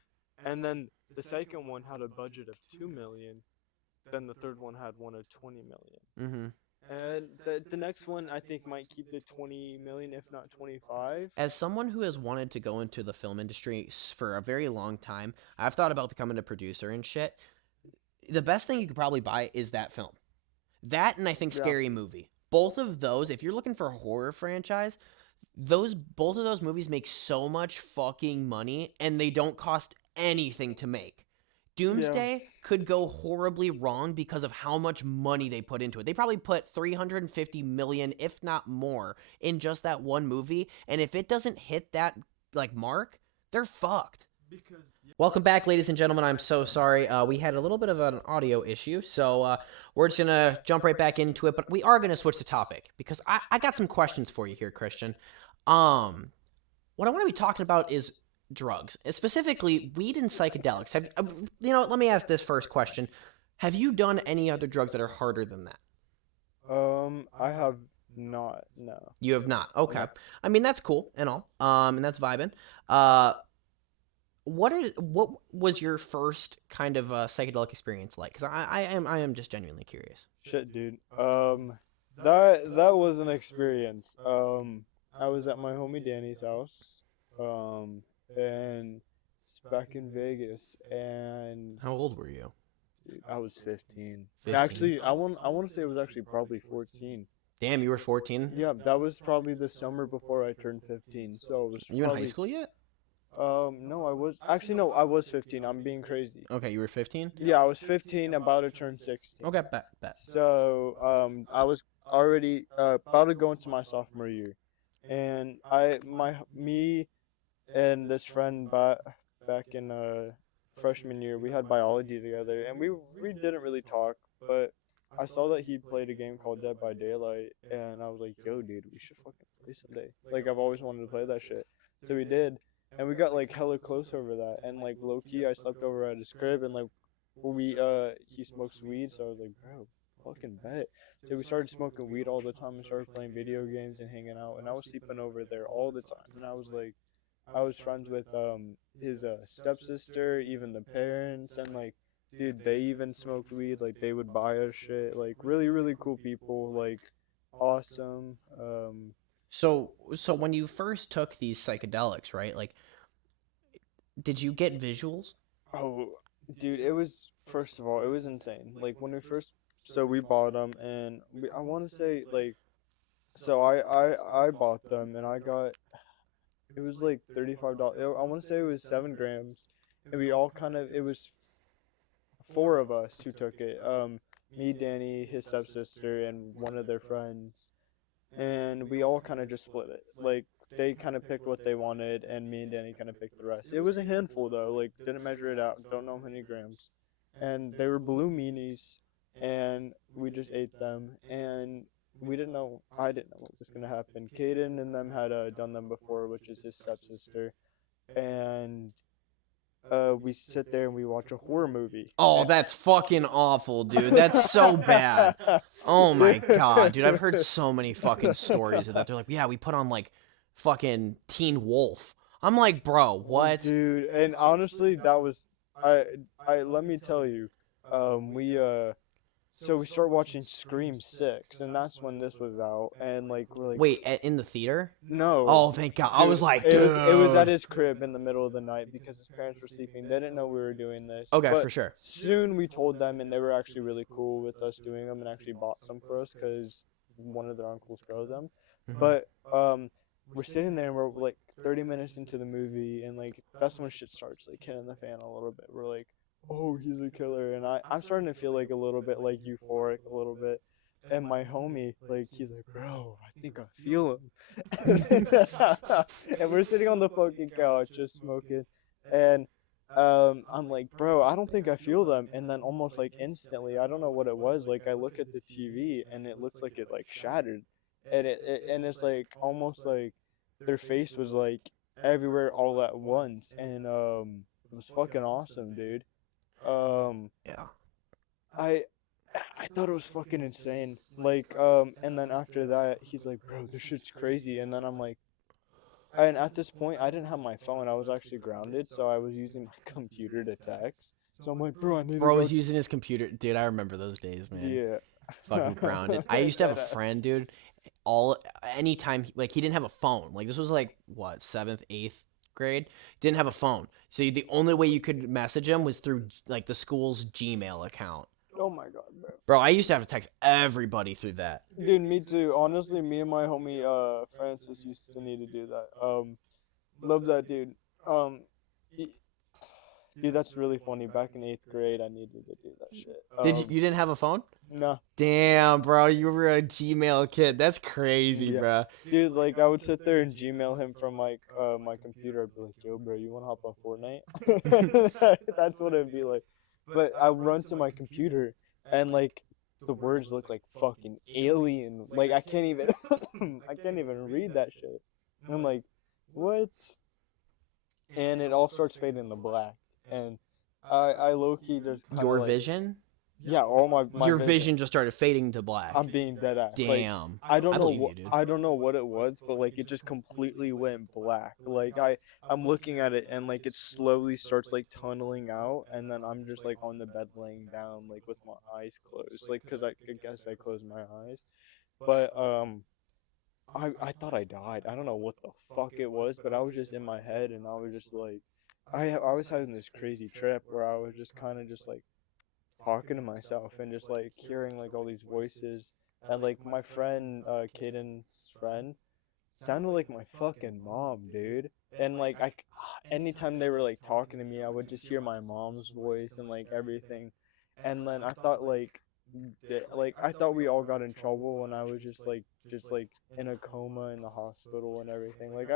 and then the second one had a budget of 2 million, then the third one had one of 20 million. Mm-hmm. And the next one I think might keep the 20 million, if not 25. As someone who has wanted to go into the film industry for a very long time, I've thought about becoming a producer and shit. The best thing you could probably buy is that film. That and I think Yeah. Scary Movie. Both of those, if you're looking for a horror franchise, both of those movies make so much fucking money and they don't cost anything to make. Yeah. Doomsday could go horribly wrong because of how much money they put into it. They probably put 350 million, if not more, in just that one movie, and if it doesn't hit that like mark, they're fucked. Welcome back, ladies and gentlemen. I'm so sorry. We had a little bit of an audio issue, so we're just gonna jump right back into it. But we are gonna switch the topic because I got some questions for you here, Christian. What I want to be talking about is drugs, specifically weed and psychedelics. Let me ask this first question: have you done any other drugs that are harder than that? I have not. No. You have not. Okay. No. I mean, that's cool and all. And that's vibing. Uh, what was your first kind of psychedelic experience like? Because I am just genuinely curious. Shit, dude. That was an experience. I was at my homie Danny's house. Um, and it's back in Vegas, and How old were you? dude, I was 15. 15. Actually, I want to say it was actually probably 14. Damn, you were 14. Yeah, that was probably the summer before I turned 15. So it was Are you in high probably school yet? no, I was actually no, I was 15. I'm being crazy. Okay, you were 15. Yeah, I was 15, about to turn 16. Okay, bet. So I was already about to go into my sophomore year, and me and this friend back in freshman year, we had biology together, and we didn't really talk, but I saw that he played a game called Dead by Daylight, and I was like, yo, dude, we should fucking play someday. Like, I've always wanted to play that shit. So we did, and we got like hella close over that, and like low key, I slept over at his crib, and like he smokes weed, so I was like, bro, fucking bet. So we started smoking weed all the time and started playing video games and hanging out, and I was sleeping over there all the time, and I was friends with his stepsister, even the parents, and like, dude, they even smoked weed. Like, they would buy us shit. Like, really, really cool people. Like, awesome. So when you first took these psychedelics, right? Like, did you get visuals? Oh, dude, it was first of all, it was insane. Like when we first, so we bought them, and I want to say like, so I bought them, and I got it was like $35. I want to say it was 7 grams, and we all kind of it was four of us who took it. Me, Danny, his stepsister, and one of their friends, and we all kind of just split it. Like they kind of picked what they wanted, and me and Danny kind of picked the rest. It was a handful though. Like didn't measure it out. Don't know how many grams, and they were blue meanies, and we just ate them, and we didn't know. I didn't know what was gonna happen. Caden and them had done them before, which is his stepsister, and we sit there and we watch a horror movie. Oh, that's fucking awful, dude. That's so bad. Oh my god, dude. I've heard so many fucking stories of that. They're like, yeah, we put on like fucking Teen Wolf. I'm like, bro, what? Dude, and honestly, that was I let me tell you, we so we start watching Scream 6, and that's when this was out, and like we're like, Wait, in the theater? no. Oh, thank God. I was like, it was at dude. his crib in the middle of the night because his parents were sleeping. They didn't know we were doing this. Okay, but for sure. soon we told them, and they were actually really cool with us doing them, and actually bought some for us because one of their uncles grow them. Mhm. But we're sitting there and we're like 30 minutes into the movie, and like that's when shit starts like hitting the fan a little bit. We're like, oh, he's a killer, and I'm starting to feel like a little bit like euphoric a little bit. And my homie, like, he's like, bro, I think I feel him. And we're sitting on the fucking couch just smoking, and I'm like, bro, I don't think I feel them. And then almost like instantly, I don't know what it was. Like, I look at the TV and it looks like it like shattered, and and it's like almost like their face was like everywhere all at once, and it was fucking awesome, dude. Um, Yeah. I I thought it was fucking insane. Like, and then after that, he's like, bro, this shit's crazy. And then I'm like, and at this point, I didn't have my phone. I was actually grounded, so I was using my computer to text. So I'm like, bro, I need to Bro go. was using his computer. Dude, I remember those days, man. Yeah. Fucking grounded. I used to have a friend, dude. All anytime like he didn't have a phone. Like this was like what, seventh, eighth grade. Didn't have a phone. So the only way you could message him was through like the school's Gmail account. Oh my god, bro. Bro, I used to have to text everybody through that. Dude, me too. Honestly, me and my homie Francis used to need to do that. Love that dude. Um, he- dude, that's really funny. Back in eighth grade, I needed to do that shit. You didn't have a phone? Nah. Damn, bro, you were a Gmail kid. That's crazy, Yeah. bro. Dude, like I would sit there and Gmail him from like my computer. I'd be like, "Yo, bro, you wanna hop on Fortnite?" That's what it'd be like. But I run to my computer and like the words look like fucking alien. Like I can't even I can't even read that shit. And I'm like, what? And it all starts fading to black. And I low key just kind of Your like, vision? yeah, all my Your vision. vision just started fading to black. I'm being dead ass. Like Damn. I believe you, dude. I don't know what it was, but like it just completely went black. Like I'm looking at it and like it slowly starts like tunneling out, and then I'm just like on the bed laying down like with my eyes closed, like because I guess I closed my eyes, but I thought I died. I don't know what the fuck it was, but I was just in my head and I was just like I was having this crazy trip where I was just kind of just like talking to myself and just like hearing like all these voices, and like my friend Caden's friend sounded like my fucking mom, dude. And like anytime they were like talking to me, I would just hear my mom's voice and like everything. And then I thought like I thought we all got in trouble when I was just like in a coma in the hospital and everything. Like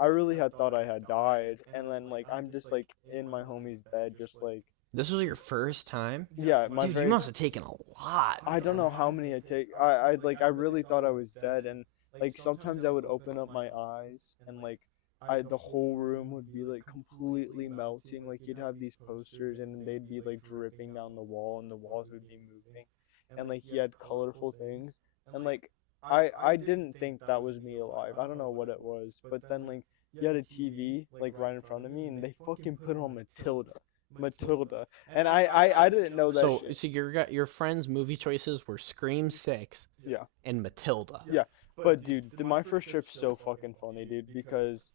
I really had thought I had died, and then like I'm just like in my homie's bed just like, This was your first time? yeah, my Dude, you very must have taken a lot. I don't know how many I take. I really thought I was dead, and like sometimes I would open up my eyes and like the whole room would be like completely melting. Like you'd have these posters and they'd be like dripping down the wall and the walls would be moving, and like he had colorful things, and like I didn't think that was me alive. I don't know what it was, but then like he had a TV like right in front of me and they fucking put on Matilda, and I didn't know that So, shit. so your friend's movie choices were Scream 6 Yeah. and Matilda. Yeah, but dude, my first trip's so fucking funny, dude, because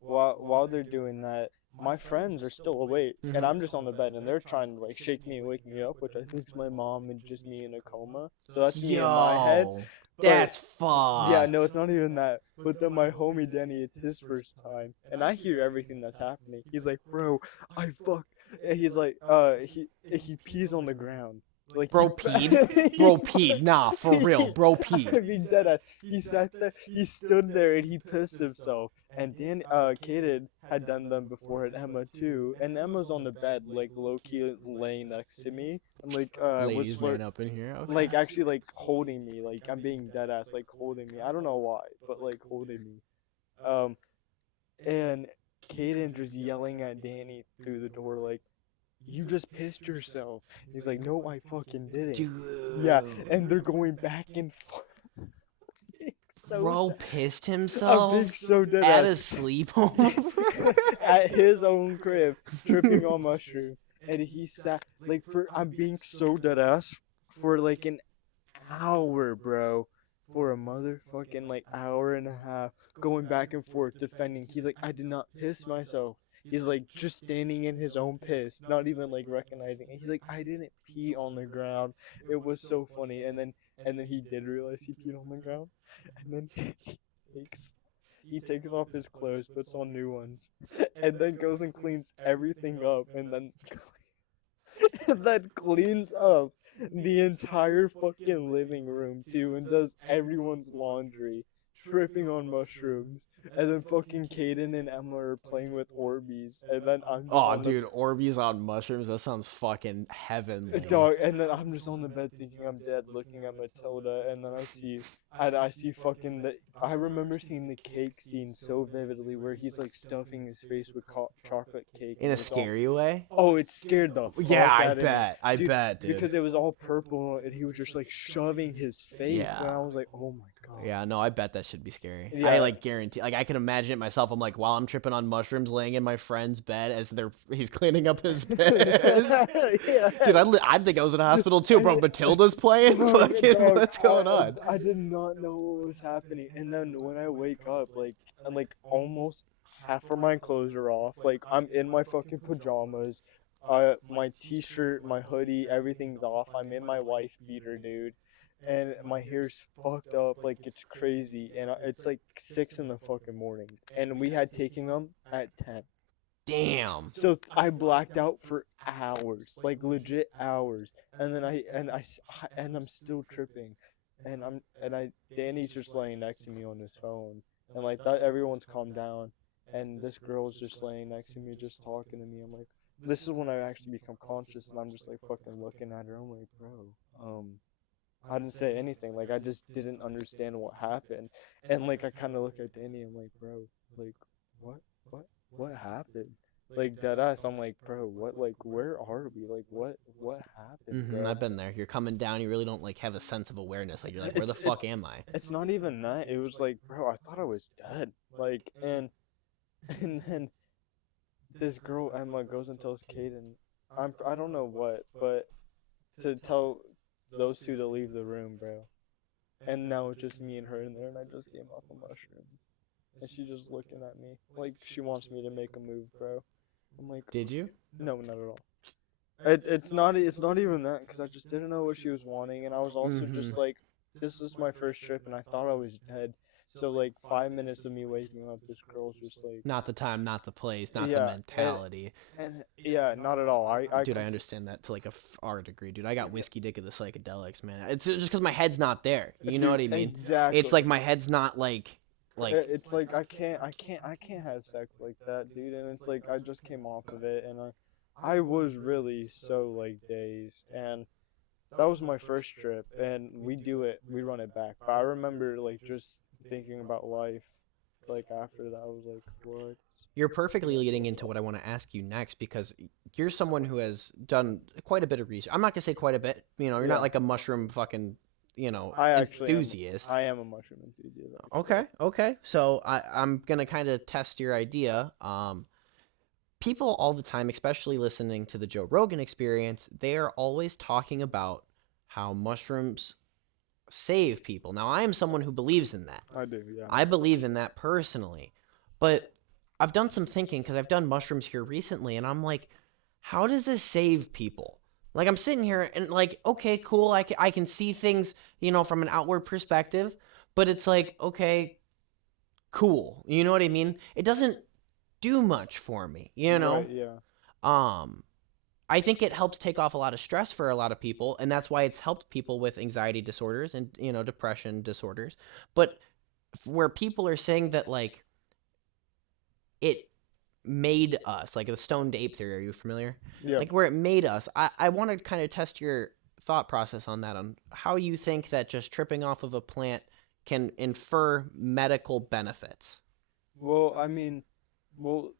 while they're doing that, my friends are still awake, and I'm just on the bed, and they're trying to like shake me and wake me up, which I think's my mom and just me in a coma. So that's me in my head. Yo, But that's yeah, no, fucked. it's not even that. But then my homie Danny, it's his first time, and I hear everything that's happening. He's like, "Bro, I fuck." And he's like, he pees on the ground. Like Bro peed? Bro peed. Nah, for real. Bro I peed. mean, deadass. He sat there, he stood there, and he pissed himself. And Dan, Kaden had done them before, and Emma too. And Emma's on the bed, like low key laying next to me, and like was Ladies man up in here. Okay. like actually like holding me, like I'm being deadass, like holding me. I don't know why, but like holding me. Um, and Kaden just yelling at Danny through the door, like, "You just pissed yourself." He's like, "No, I fucking didn't." Dude. Yeah, and they're going back and forth. So Bro pissed I'm being himself so dead at ass. a sleepover. At his own crib, tripping on mushroom, and he sat like for I'm being so dead ass for like an hour, bro. For a motherfucking like hour and a half, going back and forth defending. He's like, "I did not piss myself." He's like just standing in his own piss, not even like recognizing it. He's like, "I didn't pee on the ground." It was so funny. And then he did realize he peed on the ground. And then takes he takes off his clothes, puts on new ones, and then goes and cleans everything up, and then that cleans up the entire fucking living room too, and does everyone's laundry, tripping on mushrooms, and then fucking Caden and Emma are playing with Orbeez, and then I'm just Oh, on the dude, Orbeez on mushrooms. That sounds fucking heavenly. dog, and then I'm just on the bed thinking I'm dead, looking at Matilda, and then I see fucking the. I remember seeing the cake scene so vividly, where he's like stuffing his face with chocolate cake, In and a it's all. scary way? Oh, it scared the fuck Yeah, I out of me. bet. I Dude, bet, dude. because it was all purple, and he was just like shoving his face, and Yeah. I was like, oh my god. Yeah, no, I bet that shit should be scary. I Yeah. like guarantee. Like I can imagine it myself. I'm like, while I'm tripping on mushrooms, laying in my friend's bed as he's cleaning up his piss. Yeah. Dude, I'd think I was in a hospital too, bro. Matilda's playing. Bro, Fucking, dog, what's going on? I did not know what was happening. And then when I wake up, like, and like almost half of my clothes are off. Like, I'm in my fucking pajamas. My t-shirt, my hoodie, everything's off. I'm in my wife beater, dude. And my hair's fucked up, like it's crazy. And it's like 6 in the fucking morning. And we had taken them at 10. Damn. So I blacked out for hours, like legit hours, and then and I'm still tripping, Danny's just laying next to me on his phone, and like that everyone's calmed down, and this girl's just laying next to me, just talking to me. I'm like, this is when I actually become conscious, and I'm just like fucking looking at her. I'm like, bro, I didn't say anything, like I just didn't understand what happened, and like I kind of look at Danny, I'm like, bro, like what, what, what happened? Like dead ass, I'm like, bro, what? Like, where are we? Like, what happened, bro? I've been there. You're coming down. You really don't like have a sense of awareness. Like you're like, where the It's fuck it's am I? it's not even that. It was like, bro, I thought I was dead. Like, and then this girl Emma goes and tells Caden, I don't know what, but to tell those two to leave the room, bro. And now it's just me and her in there, and I just came off of mushrooms, and she's just looking at me like she wants me to make a move, bro. I'm like, Did you? no, not at all. It's not even that because I just didn't know what she was wanting, and I was also just like, this is my first trip, and I thought I was dead. So like 5 minutes of me waking up, this girl's just like, Not the time, not the place, not the yeah, mentality. and yeah, not at all. Dude, I understand that to like a far degree, dude. I got whiskey dick of the psychedelics, man. It's just because my head's not there. You know dude, what I mean? exactly. It's like my head's not like. It's like I can't have sex like that, dude. And it's like I just came off of it, and I was really so like dazed, and that was my first trip, and we run it back. But I remember like just thinking about life, like after that, I was like, what? You're perfectly leading into what I want to ask you next because you're someone who has done quite a bit of research. I'm not gonna say quite a bit. You know, you're not Yeah, like a mushroom fucking, I actually am. enthusiast. I am a mushroom enthusiast. Actually. Okay, okay. So I'm gonna kind of test your idea. People all the time, especially listening to the Joe Rogan Experience, they are always talking about how mushrooms save people. Now, I am someone who believes in that. I do, yeah. I believe in that personally. But I've done some thinking because I've done mushrooms here recently, and I'm like, how does this save people? Like, I'm sitting here and, like, okay, cool. I can see things, from an outward perspective, but it's like, okay, cool. You know what I mean? It doesn't do much for me, Right, yeah. Um, I think it helps take off a lot of stress for a lot of people, and that's why it's helped people with anxiety disorders and depression disorders. But where people are saying that like it made us, like the stoned ape theory, are you familiar? Yep. Like where it made us. I want to kind of test your thought process on that, on how you think that just tripping off of a plant can infer medical benefits. Well, I mean, well,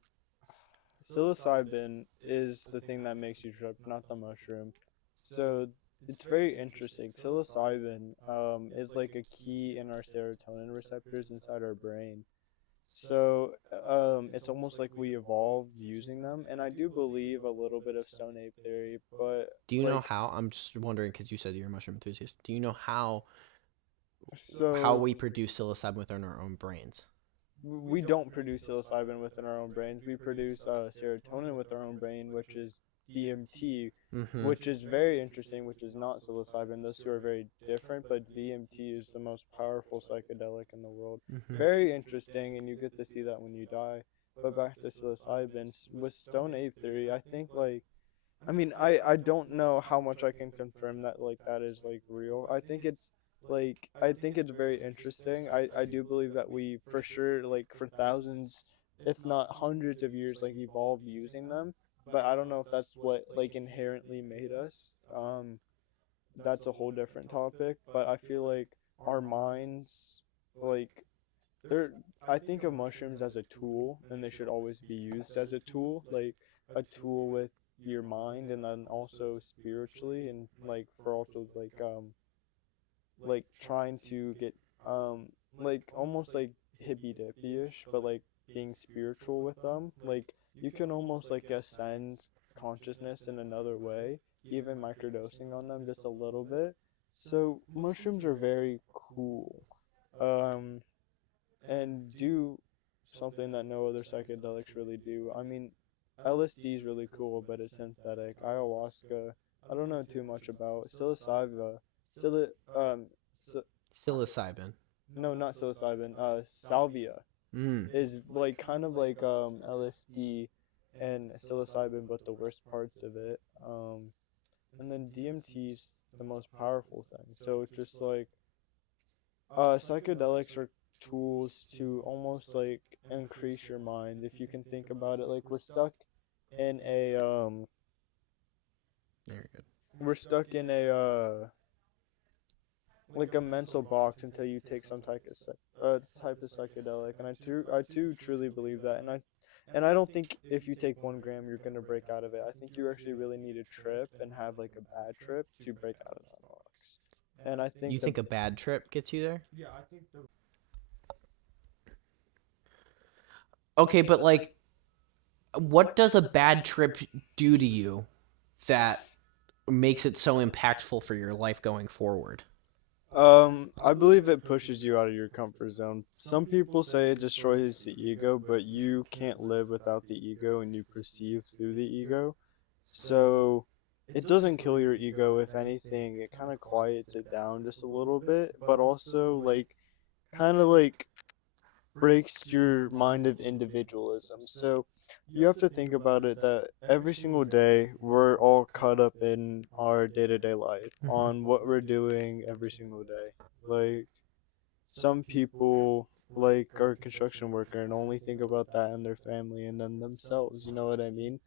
psilocybin is the thing that makes you trip, not the mushroom. So it's very interesting. Psilocybin is like a key in our serotonin receptors inside our brain. So it's almost like we evolved using them, and I do believe a little bit of stone ape theory, but Do you know like how? I'm just wondering because you said you're a mushroom enthusiast. Do you know how so we produce psilocybin within our own brains? we don't produce psilocybin within our own brains. We produce serotonin with our own brain, which is DMT, Mm-hmm. which is very interesting, which is not psilocybin. Those two are very different, but DMT is the most powerful psychedelic in the world. Mm-hmm. Very interesting, and you get to see that when you die. But back to psilocybin, with stone ape theory, I think like I mean, I don't know how much I can confirm that like that is like real. I think it's very interesting. I do believe that we for sure like for thousands, if not hundreds of years like evolved using them. But I don't know if that's what like inherently made us. That's a whole different topic. But I feel like our minds like they're I think of mushrooms as a tool, and they should always be used as a tool, like a tool with your mind, and then also spiritually, and like for also like trying to get like almost like hippy dippy ish, but like being spiritual with them. Like you can almost like ascend consciousness in another way, even microdosing on them just a little bit. So mushrooms are very cool. Um, and do something that no other psychedelics really do. I mean, LSD is really cool, but it's synthetic. Ayahuasca, I don't know too much about. Psilocybin, psil Psilocybin. no, not psilocybin. Salvia Mm. is like kind of like LSD and psilocybin, but the worst parts of it. And then DMT's the most powerful thing. So it's just like psychedelics are tools to almost like increase your mind. If you can think about it, like in a Very good. we're stuck in a like a mental box until you take some type of psychedelic, and I too truly believe that, and I don't think if you take 1 gram you're gonna break out of it. I think you actually really need a trip and have like a bad trip to break out of that box. And I You think the think a bad trip gets you there? Okay, but like, what does a bad trip do to you that makes it so impactful for your life going forward? I believe it pushes you out of your comfort zone. Some people say it destroys the ego, but you can't live without the ego and you perceive through the ego. So it doesn't kill your ego. If anything, it kind of quiets it down just a little bit, but also like kind of like breaks your mind of individualism. So you have to think about it that every single day we're all caught up in our day-to-day life Mhm. on what we're doing every single day. Like some people like are a construction worker and only think about that and their family and then themselves, you know what I mean?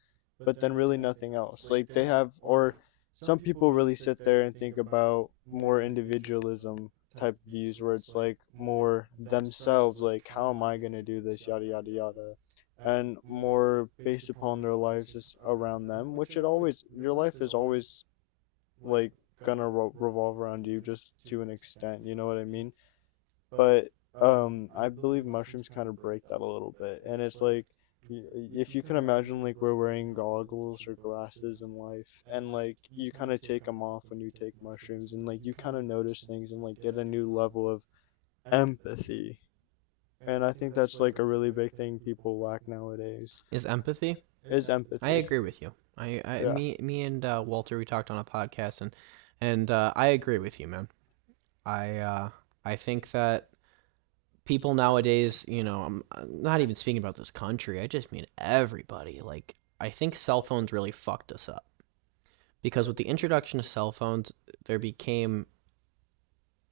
But then really nothing else. Like they have or some people really sit there and think about more individualism type views where it's like more themselves, like how am I gonna do this, yada yada yada. And more based upon their lives is around them, which it always your life is always like gonna revolve around you just to an extent, you know what I mean? But I believe mushrooms kind of break that a little bit, and it's like if you can imagine like we're wearing goggles or glasses in life, and like you kind of take them off when you take mushrooms, and like you kind of notice things and like get a new level of empathy. And I think that's like a really big thing people lack nowadays Is empathy? is I empathy. agree with you. Yeah. Me and Walter, we talked on a podcast, and I agree with you, man. I uh, I think that people nowadays, I'm not even speaking about this country. I just mean everybody. Like, I think cell phones really fucked us up because with the introduction of cell phones, there became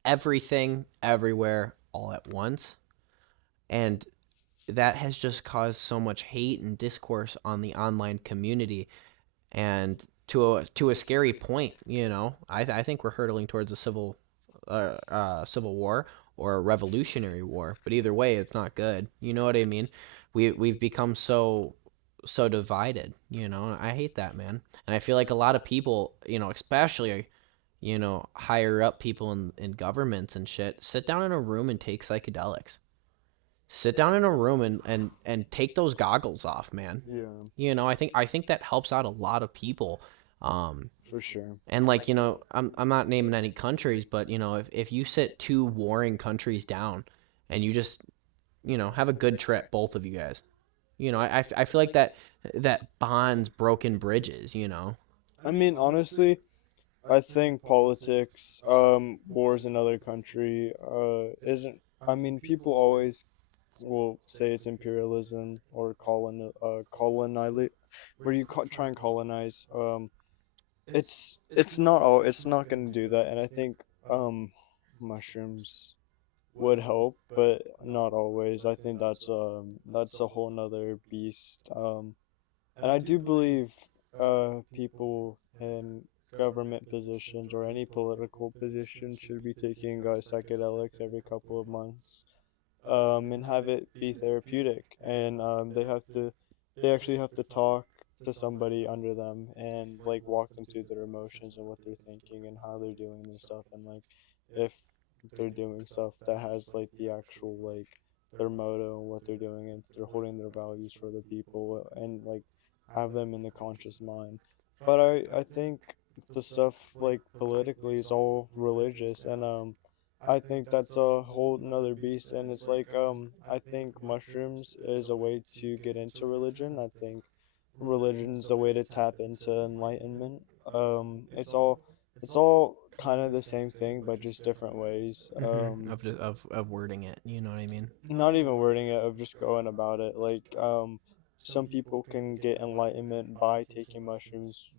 everything, everywhere, all at once, and that has just caused so much hate and discourse on the online community and to a scary point. I think we're hurtling towards a civil war or a revolutionary war. But either way, it's not good. You know what I mean? We've become so divided. I hate that, man. And I feel like a lot of people, especially higher up people in governments and shit, sit down in a room and take psychedelics. Sit down in a room and take those goggles off, man. Yeah, I think that helps out a lot of people. for sure. And like, I'm not naming any countries, but if you sit two warring countries down and you just, have a good trip, both of you guys. I feel like that bonds broken bridges. I mean, honestly, I think politics, wars in other country, isn't. I mean, people always will say it's imperialism or colonize, where you try and colonize. It's not all. It's not going to do that, and I think mushrooms would help, but not always. I think that's a whole nother beast. And I do believe people in government positions or any political position should be taking psychedelics every couple of months, and have it be therapeutic. And they actually have to talk to somebody under them and like walk them through their emotions and what they're thinking and how they're doing their stuff. And like if they're doing stuff that has like the actual like their motto and what they're doing, and they're holding their values for the people and like have them in the conscious mind. But I think the stuff like politically is all religious, and I think that's a whole nother beast. And it's like I think mushrooms is a way to get into religion. I think religion's a way to tap into enlightenment. It's all kind of the same thing, but just different ways. Of wording it. You know what I mean? Not even wording it, of just going about it. Like some people can get enlightenment by taking mushrooms.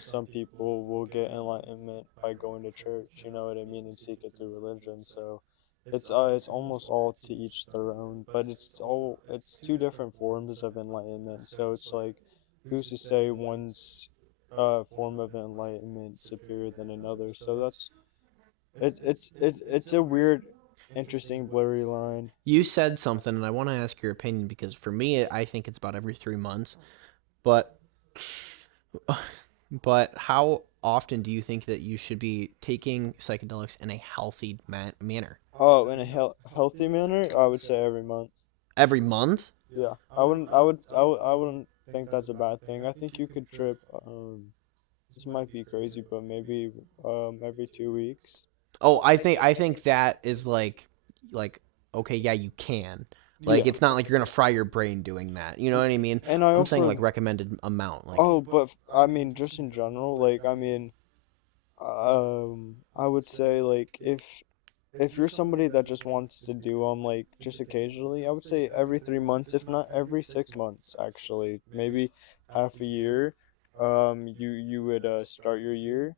Some people will get enlightenment by going to church. You know what I mean, and seek it through religion. So it's almost all to each their own, but it's two different forms of enlightenment. So it's like, who's to say one's form of enlightenment superior than another? So it's a weird, interesting, blurry line. You said something, and I want to ask your opinion because for me, I think it's about every 3 months. But, but how often do you think that you should be taking psychedelics in a healthy manner? Oh, in a healthy manner, I would say every month. Every month? Yeah, I wouldn't think that's a bad thing. I think you could trip. This might be crazy, but maybe every 2 weeks. Oh, I think that is like okay, yeah, you can. Like Yeah, it's not like you're gonna fry your brain doing that. You know what I mean? and I I'm saying like also recommended amount. Like oh, but I mean, just in general, like I mean, I would say like if you're somebody that just wants to do them like just occasionally, I would say every 3 months, if not every 6 months, actually, maybe half a year. You would start your year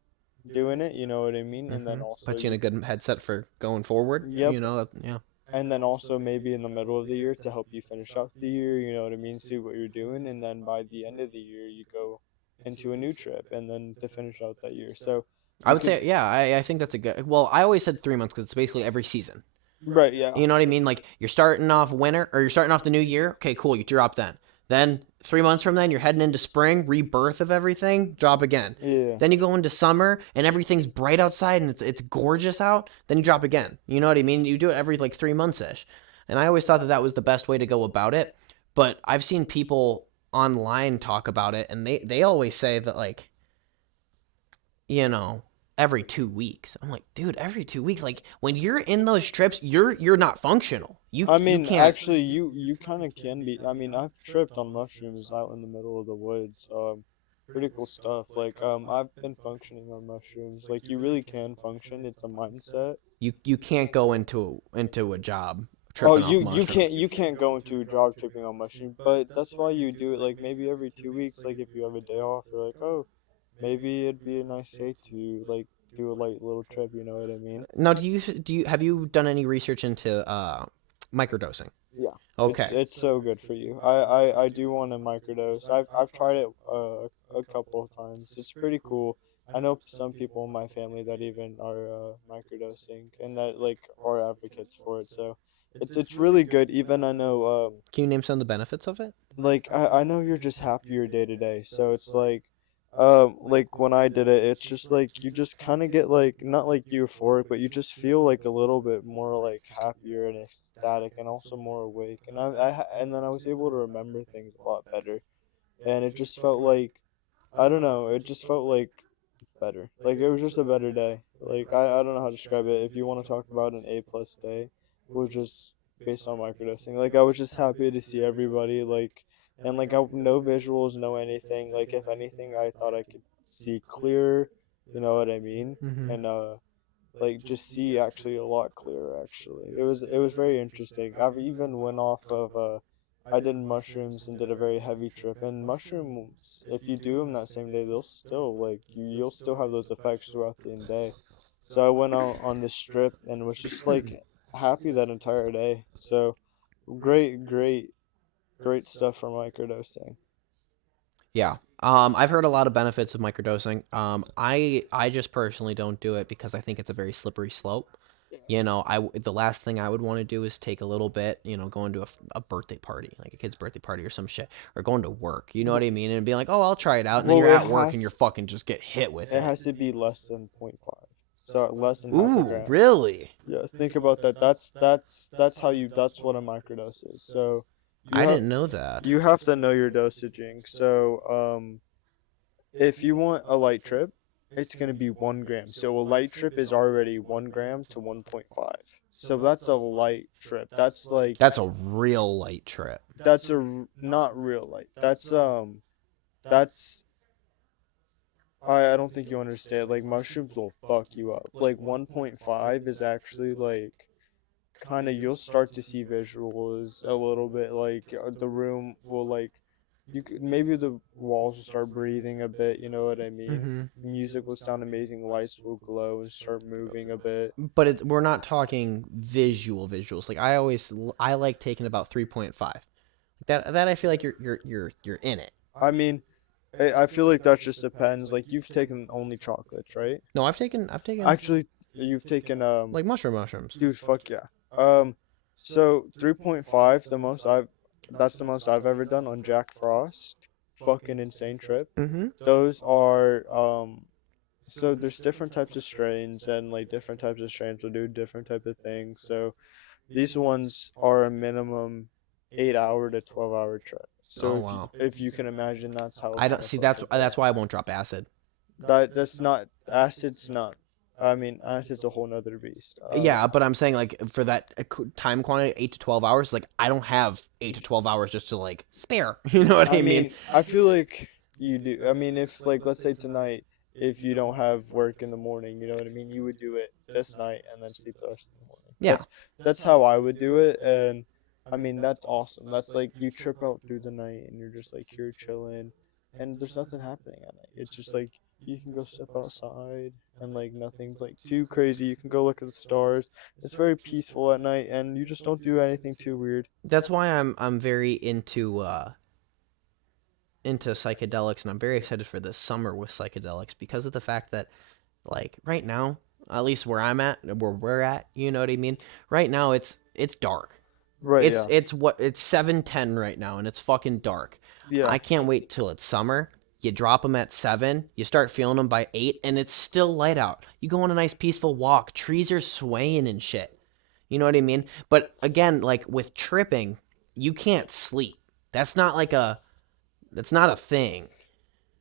doing it. You know what I mean, and then also puts you in a you good headset for going forward. yep, You know, yeah. and then also maybe in the middle of the year to help you finish out the year. You know what I mean, see what you're doing, and then by the end of the year you go into a new trip, and then to finish out that year. So I you would could say yeah. I think that's a good. Well, I always said 3 months because it's basically every season. right, yeah, You know what I mean? Like you're starting off winter or you're starting off the new year. Okay, cool. You drop then. Then 3 months from then, you're heading into spring, rebirth of everything. Drop again. yeah. Then you go into summer and everything's bright outside and it's gorgeous out. Then you drop again. You know what I mean? You do it every like 3 months ish. And I always thought that that was the best way to go about it. But I've seen people online talk about it and they always say that like you know, every 2 weeks. I'm like, dude, every 2 weeks. Like when you're in those trips, you're not functional. You I you mean, can't. actually, you kind of can be. I mean, I've tripped on mushrooms out in the middle of the woods. Pretty cool stuff. Like, I've been functioning on mushrooms. Like, you really can function. It's a mindset. You can't go into a job Oh, tripping off mushrooms. you can't go into a jog tripping on mushroom, but that's why you do it. Like maybe every 2 weeks. Like if you have a day off, you're like, oh, maybe it'd be a nice day to like do a light little trip. You know what I mean? Now, do you have you done any research into microdosing? Yeah, Okay. it's so good for you. I do want to microdose. I've tried it a couple of times. It's pretty cool. I know some people in my family that even are microdosing and that like are advocates for it. So it's really good. Even I know Can you name some of the benefits of it? like I know you're just happier day to day. So it's like when I did it, it's just like you just kind of get like not like euphoric, but you just feel like a little bit more like happier and ecstatic, and also more awake. And and then I was able to remember things a lot better, and it just felt like I don't know, it just felt like better. Like it was just a better day. Like I don't know how to describe it. If you want to talk about an A plus day, it was just based on microdosing. Like I was just happy to see everybody. Like and like no visuals, no anything. Like if anything, I thought I could see clearer. You know what I mean? Mm-hmm. And like just see actually a lot clearer. Actually, it was very interesting. I've even went off of I did mushrooms and did a very heavy trip. And mushrooms, if you do them that same day, they'll still like you'll still have those effects throughout the day. So I went out on this trip and was just like happy that entire day. So great stuff for microdosing. Yeah. I've heard a lot of benefits of microdosing. I just personally don't do it because I think it's a very slippery slope. You know, the last thing I would want to do is take a little bit, you know, going to a birthday party, like a kid's birthday party or some shit, or going to work. You know what I mean? And be like, oh, I'll try it out, and then Well, you're at work and you're fucking just get hit with it it. has to be less than point 0.5. so less than half a Ooh, gram. really? Yeah, think about that. That's what a microdose is. So you I have didn't know that. you have to know your dosaging. So if you want a light trip, it's gonna be 1 gram. So a light trip is already 1 gram to 1.5. So that's a light trip. That's like That's a real light trip. not real light. That's I don't think you understand. Like mushrooms will fuck you up. Like 1.5 is actually like kind of you'll start to see visuals a little bit. Like the room will like maybe the walls will start breathing a bit. You know what I mean? Hmm. Music will sound amazing. Lights will glow and start moving a bit. But we're not talking visuals. Like I like taking about 3.5. That I feel like you're in it. I mean, I feel like that just depends. Like you've taken only chocolates, right? No, I've taken Actually, you've taken like mushrooms. dude, fuck yeah. Um, so 3.5, that's the most I've ever done on Jack Frost. Fucking insane trip. Mm-hmm. Those are so there's different types of strains and like different types of strains will do different type of things. So these ones are a minimum 8 hour to 12 hour trip. So Oh wow. if you can imagine, that's how I don't kind of see fucked that's up they are. that's why I won't drop acid. That's not acid's not. I mean, acid's a whole nother beast. Yeah, but I'm saying like for that time quantity, 8 to 12 hours. Like I don't have 8 to 12 hours just to like spare. You know what I I mean? mean, I feel like you do. I mean, if like let's say tonight, if you don't have work in the morning, you know what I mean, you would do it this night and then sleep the rest of the morning. Yeah. That's how I would do it, and I mean that's awesome. That's like you trip out through the night and you're just like here chilling, and there's nothing happening at night. It's just like you can go step outside and like nothing's like too crazy. You can go look at the stars. It's very peaceful at night, and you just don't do anything too weird. That's why I'm very into psychedelics, and I'm very excited for this summer with psychedelics because of the fact that like right now, at least where we're at, you know what I mean? Right now it's dark. Right? It's Yeah. it's what it's 7:10 right now and it's fucking dark. Yeah. I can't wait till it's summer. You drop them at 7, you start feeling them by 8 and it's still light out. You go on a nice peaceful walk. Trees are swaying and shit. You know what I mean? But again, like with tripping, you can't sleep. That's not like a that's not a thing.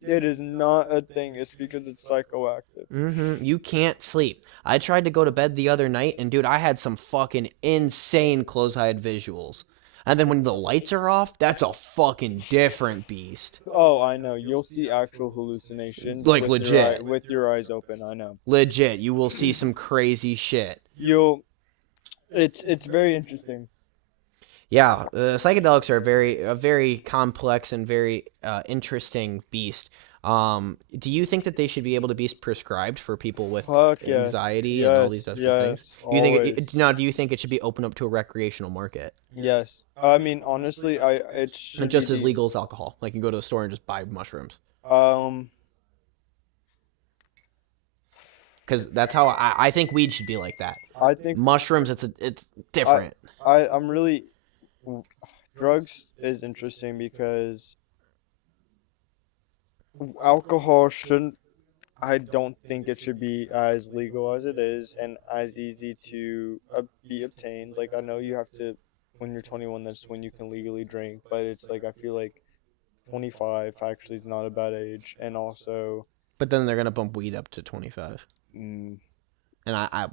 It is not a thing. It's because it's psychoactive. You can't sleep. I tried to go to bed the other night, and dude, I had some fucking insane close-eyed visuals. And then when the lights are off, that's a fucking different beast. Oh, I know. You'll see actual hallucinations Like legit, with your eyes open. I know. legit. You will see some crazy shit. You'll. It's very interesting. Yeah, psychedelics are a very complex and very interesting beast. Do you think that they should be able to be prescribed for people with Fuck yes, anxiety and all these yes, different things? yes. Do you think Always. now? Do you think it should be open up to a recreational market, Yes. I mean, honestly, I it and should be just as the legal as alcohol? Like you can go to the store and just buy mushrooms, um. because that's how I think weed should be like that. I think Mushrooms, it's I different. I'm really drugs is interesting because alcohol shouldn't I don't think it should be as legal as it is and as easy to be obtained. Like I know you have to when you're 21 that's when you can legally drink, but it's like I feel like 25 actually is not a bad age and also But then they're gonna bump weed up to 25, mm, and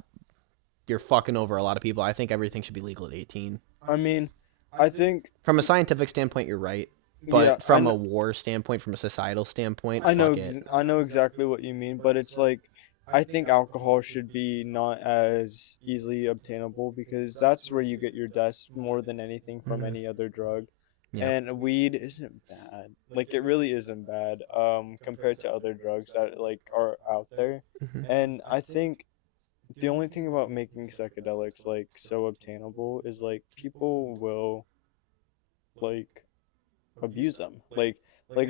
you're fucking over a lot of people. I think everything should be legal at 18. I mean, I think From a scientific standpoint, you're right. yeah, But from a war standpoint, from a societal standpoint, fuck it. I know exactly what you mean, but it's like I think alcohol should be not as easily obtainable because that's where you get your deaths more than anything from Hmm. any other drug. Yeah. And weed isn't bad. Like it really isn't bad compared to other drugs that like are out there. Hmm. And I think the only thing about making psychedelics like so obtainable is like people will like abuse them. Like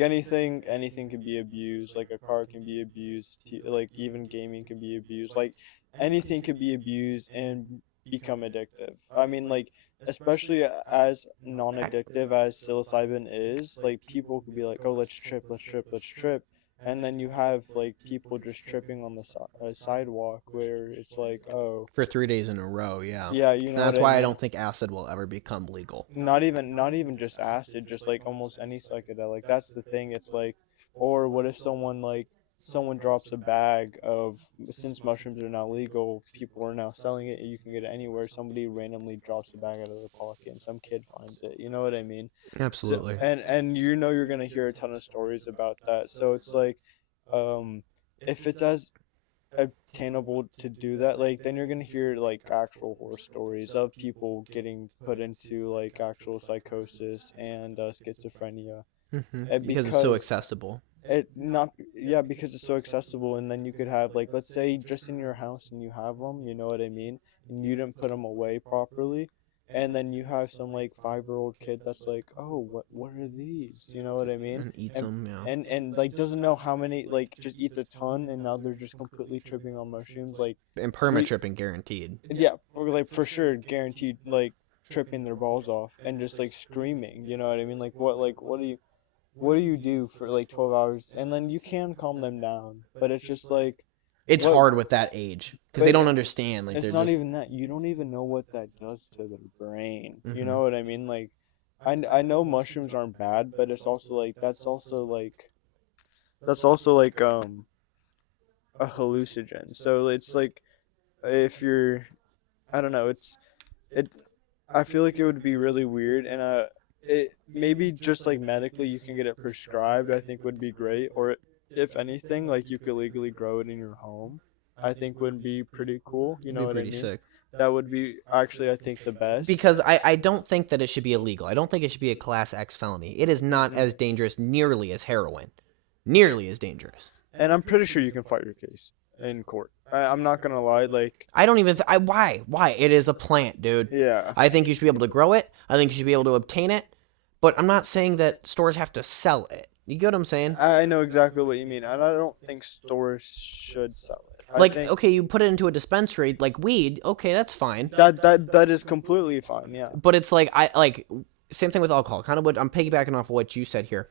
anything can be abused. Like a car can be abused. Like even gaming can be abused. Like anything can be abused and become addictive. I mean, like especially as non-addictive as psilocybin is, like people could be like, oh, let's trip, let's trip, let's trip. and then you have like people just tripping on the sidewalk where it's like, oh, For 3 days in a row, yeah. yeah, you And know what that's I why I mean. don't think acid will ever become legal. Not even just acid, just like almost any psychedelic. That's the thing. It's like, or what if someone drops a bag of, since mushrooms are now legal, people are now selling it, you can get it anywhere. Somebody randomly drops a bag out of their pocket and some kid finds it. You know what I mean? So Absolutely. and you know you're gonna hear a ton of stories about that. So it's like, um, if it's as obtainable to do that, like then you're gonna hear like actual horror stories of people getting put into like actual psychosis and schizophrenia, and Because it's so because accessible. it not yeah, because it's so accessible. And then you could have, like, let's say just in your house and you have them, you know what I mean, and you didn't put them away properly, and then you have some like 5-year-old kid that's like, oh, what are these, you know what I mean, And eats and them, yeah. like doesn't know how many, like just eats a ton, and now they're just completely tripping on mushrooms, like And perma free tripping guaranteed. yeah, like for sure guaranteed, like tripping their balls off and just like screaming, you know what I mean, like what do you do for like 12 hours? And then you can calm them down, but it's just like, It's what? hard with that age because they But don't understand. Like it's they're not just. even that. You don't even know what that does to their brain. You Hmm. know what I mean? Like, I know mushrooms aren't bad, but it's also like, that's also like a hallucinogen. So it's like, if you're, I don't know, it I feel like it would be really weird, and it maybe just like medically you can get it prescribed. I think would be great, or if anything, like you could legally grow it in your home. I think would be pretty cool. You It'd know be what I pretty mean? sick. That would be actually, I think, the best. Because I don't think that it should be illegal. I don't think it should be a class X felony. It is not Mm-mm. as dangerous nearly as heroin. Nearly as dangerous. And I'm pretty sure you can fight your case in court. I'm not gonna lie, like, I don't even. Why? Why? It is a plant, dude. yeah, I think you should be able to grow it. I think you should be able to obtain it. But I'm not saying that stores have to sell it. You get what I'm saying? I know exactly what you mean, and I don't think stores should sell it. I Like, think okay, you put it into a dispensary, like weed. Okay, that's fine. that is completely fine. Yeah. But it's like I like same thing with alcohol. Kind of what I'm piggybacking off of what you said here.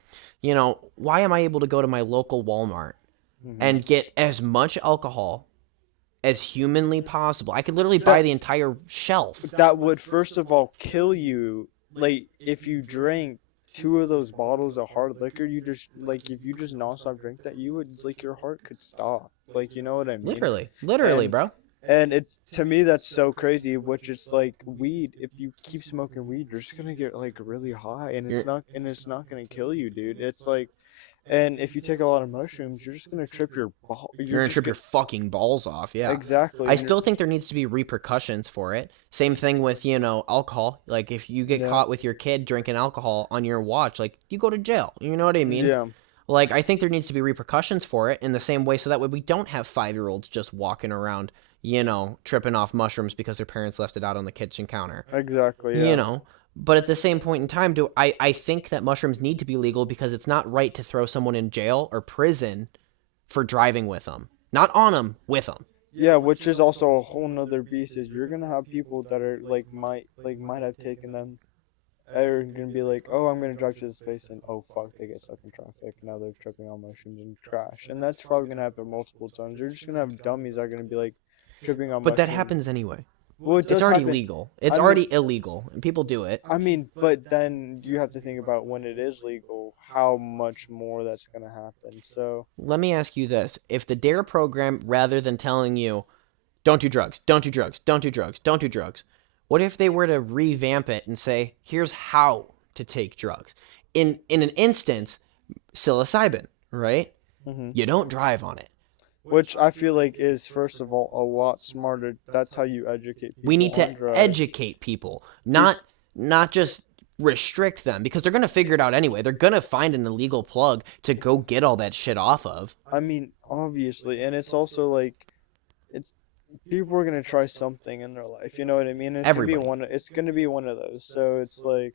Why am I able to go to my local Walmart Hmm. and get as much alcohol as humanly possible? I could literally buy That the entire shelf. that would first of all kill you. Like if you drank two of those bottles of hard liquor, you just, like, if you just nonstop drink that, you would, like, your heart could stop. Like, you know what I mean? Literally, And bro. it's, to me, that's so crazy. Which is like weed. If you keep smoking weed, you're just gonna get like really high, and You're it's not gonna kill you, dude. It's like, and if you take a lot of mushrooms, you're just gonna trip your ball. You're You're gonna just trip your fucking balls off. Yeah. exactly, I and you're still think there needs to be repercussions for it. Same thing with, alcohol. Like if you get yeah, caught with your kid drinking alcohol on your watch, like you go to jail. You know what I mean? yeah. Like I think there needs to be repercussions for it in the same way so that way we don't have 5-year-olds just walking around, tripping off mushrooms because their parents left it out on the kitchen counter. Exactly, You yeah. know, but at the same point in time, I think that mushrooms need to be legal because it's not right to throw someone in jail or prison for driving with them. Not on them, with them. Yeah, which is also a whole nother beast. Is you're gonna have people that are like, might have taken them, are gonna be like, oh, I'm gonna drive to this place, and oh fuck, they get stuck in traffic. Now they're tripping on mushrooms and crash, and that's probably gonna happen multiple times. You're just gonna have dummies that are gonna be like tripping on But that mushrooms. happens anyway. Well, it It's does already happen. legal. It's I mean, already illegal, and people do it. but then you have to think about when it is legal, how much more that's gonna happen. So Let me ask you this. If the DARE program, rather than telling you, don't do drugs, don't do drugs, don't do drugs, don't do drugs, what if they were to revamp it and say, here's how to take drugs? In an instance, psilocybin, right? hmm. You don't drive on it. Which I feel like is, first of all, a lot smarter. That's how you educate We people need to on drugs. educate people, Be- not just restrict them because they're going to figure it out anyway. They're going to find an illegal plug to go get all that shit off of. I mean, obviously, and it's also like, it's people are gonna try something in their life. You know what I mean? It's gonna be Everybody. one. It's gonna be one of those. So it's like,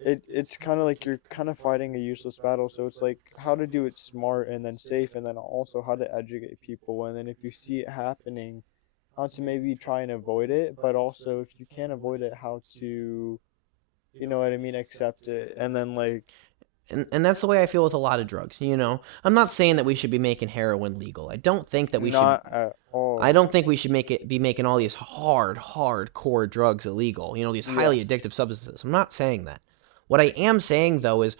it's kind of like you're kind of fighting a useless battle. So it's like how to do it smart and then safe, and then also how to educate people. And then if you see it happening, how to maybe try and avoid it, but also if you can't avoid it, how to, you know what I mean, accept it, and then like, and that's the way I feel with a lot of drugs. I'm not saying that we should be making heroin legal. I don't think that we should. Not at all. I don't think we should be making all these hardcore drugs illegal. These Yeah. highly addictive substances. I'm not saying that. What I am saying though is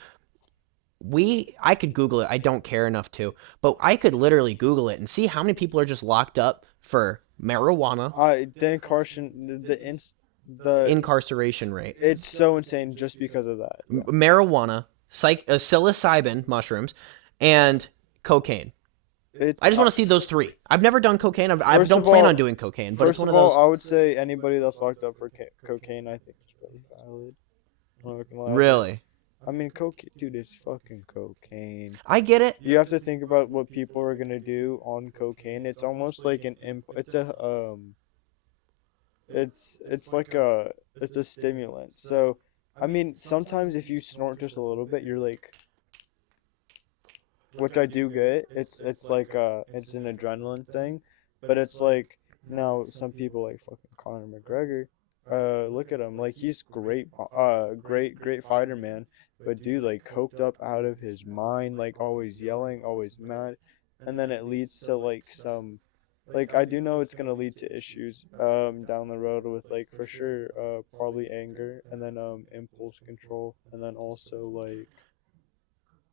I could Google it. I don't care enough to, but I could literally Google it and see how many people are just locked up for marijuana The incarceration, the incarceration rate, it's so insane just because of that. Yeah. marijuana, psilocybin mushrooms, and cocaine. It's I just want to see those three. I've never done cocaine. I first don't of plan on all, doing cocaine, but it's first one of of all, those. I would say anybody that's locked up for cocaine, I think is really valid. I'm not gonna lie. Really, I mean, cocaine, dude, it's fucking cocaine. I get it. You have to think about what people are gonna do on cocaine. It's almost like it's like it's a stimulant. So, I mean, sometimes if you snort just a little bit, you're like, which I do get. It's like it's an adrenaline thing, but it's like now some people like fucking Conor McGregor. Look at him, like he's great, great fighter, man. But dude, like coked up out of his mind, like always yelling, always mad, and then it leads to like some, like I do know it's gonna lead to issues down the road with like for sure probably anger and then impulse control and then also like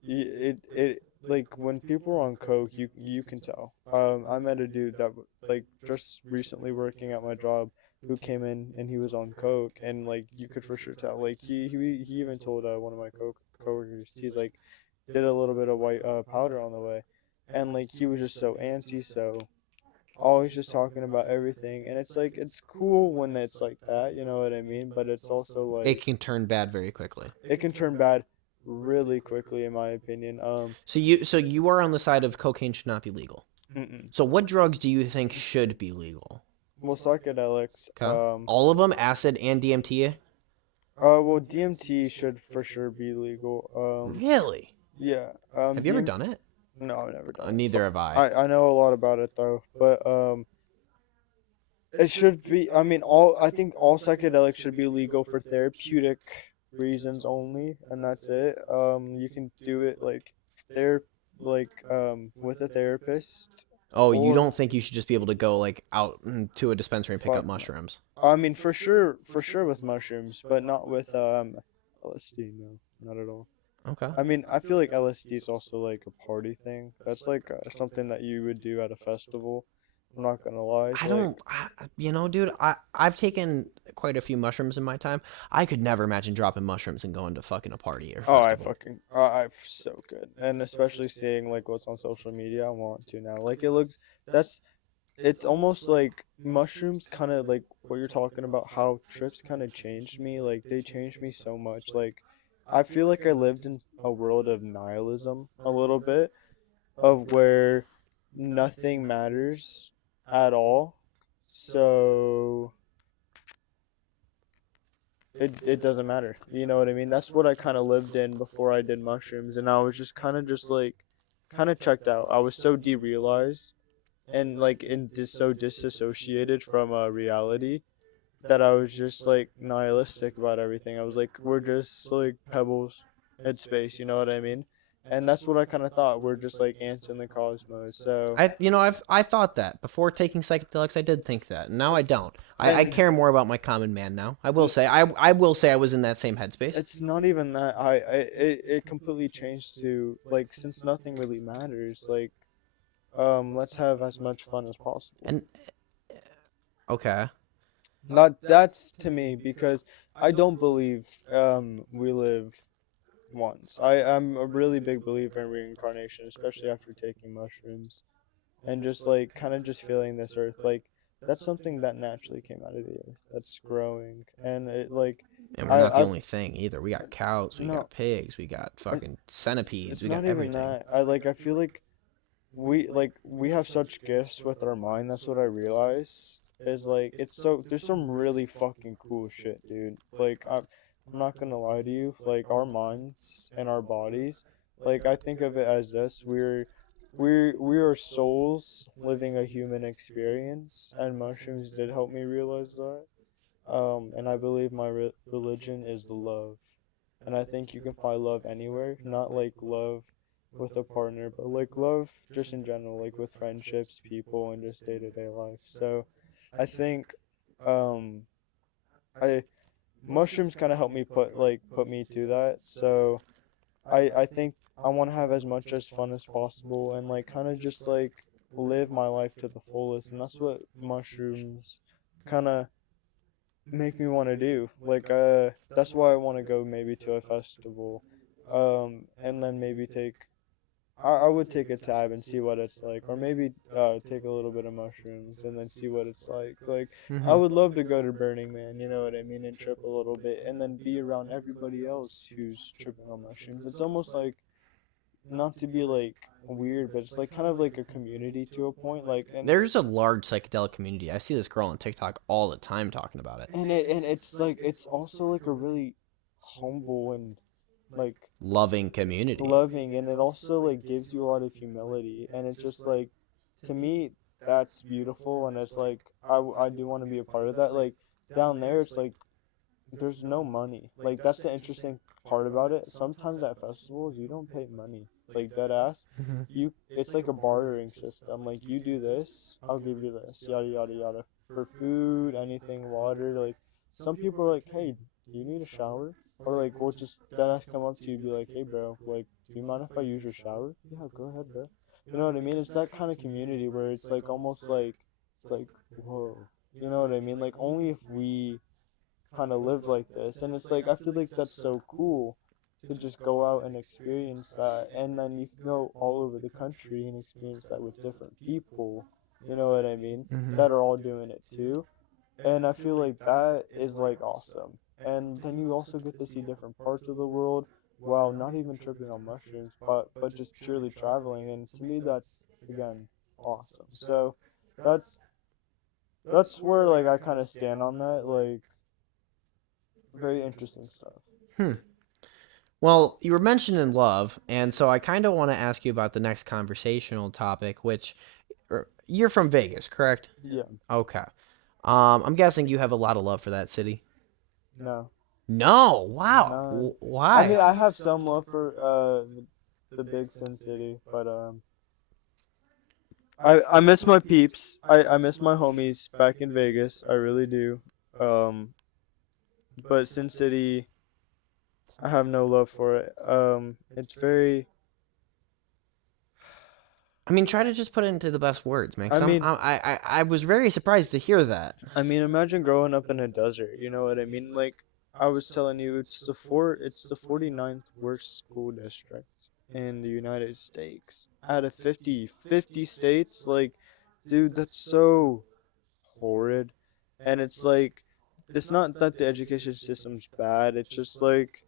it like when people are on coke, you can tell. I met a dude that like just recently working at my job who came in and he was on coke and like you could for sure tell. Like he even told one of my coworkers he's like did a little bit of white powder on the way, and like he was just so antsy, so always just talking about everything, and it's like it's cool when it's like that, you know what I mean? But it's also It like can turn bad very quickly. it can turn bad really quickly, in my opinion. So you are on the side of cocaine should not be legal. Mm-mm. So what drugs do you think should be legal? Well, psychedelics. Okay, all of them, acid and DMT. Well, DMT should for sure be legal. Really? Yeah. Have you ever DM. done it? No, I've never done it. Neither have I. I know a lot about it though, but it should be. I mean, all I think all psychedelics should be legal for therapeutic reasons only, and that's it. You can do it like there, like with a therapist, Oh, you or don't think you should just be able to go like out to a dispensary and pick up fuck no. mushrooms? I mean, for sure with mushrooms, but not with LSD. No, not at all. Okay. I mean, I feel like LSD is also like a party thing. That's like something that you would do at a festival. I'm not gonna lie. I Like, don't, dude. I've taken quite a few mushrooms in my time. I could never imagine dropping mushrooms and going to fucking a party or oh, festival. I so good, and especially seeing like what's on social media, I want to now. Like, it looks, that's, it's almost like mushrooms, kind of like what you're talking about. How trips kind of changed me. Like, they changed me so much. Like, I feel like I lived in a world of nihilism a little bit, of where nothing matters at all. So it doesn't matter. You know what I mean? That's what I kind of lived in before I did mushrooms, and I was just kind of just like kind of checked out. I was so derealized and like so disassociated from reality that I was just like nihilistic about everything. I was like, we're just like pebbles in space. You know what I mean? And that's what I kind of thought. We're just like ants in the cosmos. So I thought that before taking psychedelics. I did think that. And now I don't. I and care more about my common man now. I will say. I will say I was in that same headspace. it's not even that. It completely changed to like, since nothing really matters, like let's have as much fun as possible. And okay, Not that's to me, because I don't believe we live once. I'm a really big believer in reincarnation, especially after taking mushrooms and just like kind of just feeling this earth, like that's something that naturally came out of the earth that's growing, and it like and we're not the I've only thing either. We got cows, we no, got pigs, we got it, fucking centipedes, it's we got not even everything. that. I feel like we have such gifts with our mind. That's what I realize is like it's so there's some really fucking cool shit, dude. Like I'm not gonna lie to you. Like our minds and our bodies, like I think of it as this: we are souls living a human experience, and mushrooms did help me realize that. And I believe my religion is the love, and I think you can find love anywhere, not like love with a partner, but like love just in general, like with friendships, people, and just day-to-day life. So I think um I mushrooms kind of help me put me to that. So I think I want to have as much as fun as possible and like kind of just like live my life to the fullest, and that's what mushrooms kind of make me want to do. Like that's why I want to go maybe to a festival, and then maybe I would take a tab and see what it's like, or maybe take a little bit of mushrooms and then see what it's like. Like I Hmm. would love to go to Burning Man, you know what I mean, and trip a little bit, and then be around everybody else who's tripping on mushrooms. It's almost like, not to be like weird, but it's like kind of like a community to a point. Like There's a large psychedelic community. I see this girl on TikTok all the time talking about it. it's like it's also like a really humble and like Loving community. loving, and it also like gives you a lot of humility, and it's just like, to me, that's beautiful, and it's like I do want to be a part of that. Like down there it's like there's no money. Like that's the interesting part about it. Sometimes at festivals you don't pay money. Like dead ass. Hmm. It's like a bartering system. Like you do this, I'll give you this. Yada yada yada. For food, anything, water. Like some people are like, hey, do you need a shower? Or like we'll just dead ass come up to you and be like, hey bro, like do you mind if I use your shower? Yeah, go ahead, bro. You know what I mean? It's that kind of community where it's like almost like it's like whoa. You know what I mean? Like only if we kind of live like this, and it's like I feel like that's so cool to just go out and experience that, and then you can go all over the country and experience that with different people, you know what I mean, Hmm. that are all doing it too. And I feel like that is like awesome, and then you also get to see different parts of the world while not even tripping on mushrooms, but just purely traveling, and to me that's again awesome. So that's that's where like I kind of stand on that, like very interesting stuff. Hmm. Well, you were mentioning love, and so I kind of want to ask you about the next conversational topic, which you're from Vegas, correct? Yeah. Okay. I'm guessing you have a lot of love for that city. No. No. Wow. None. I Why? mean, I have some love for the big Sin City, but I miss my peeps. I miss my homies back in Vegas. I really do. Um, but Sin City, I have no love for it. It's very. I mean, try to just put it into the best words, man. I Cause mean, I was very surprised to hear that. imagine growing up in a desert. You know what I mean? Like I was telling you, it's the 49th worst school district in the United States out of 50 states. Like, dude, that's so horrid. And it's like, it's not that the education system's bad. It's just like,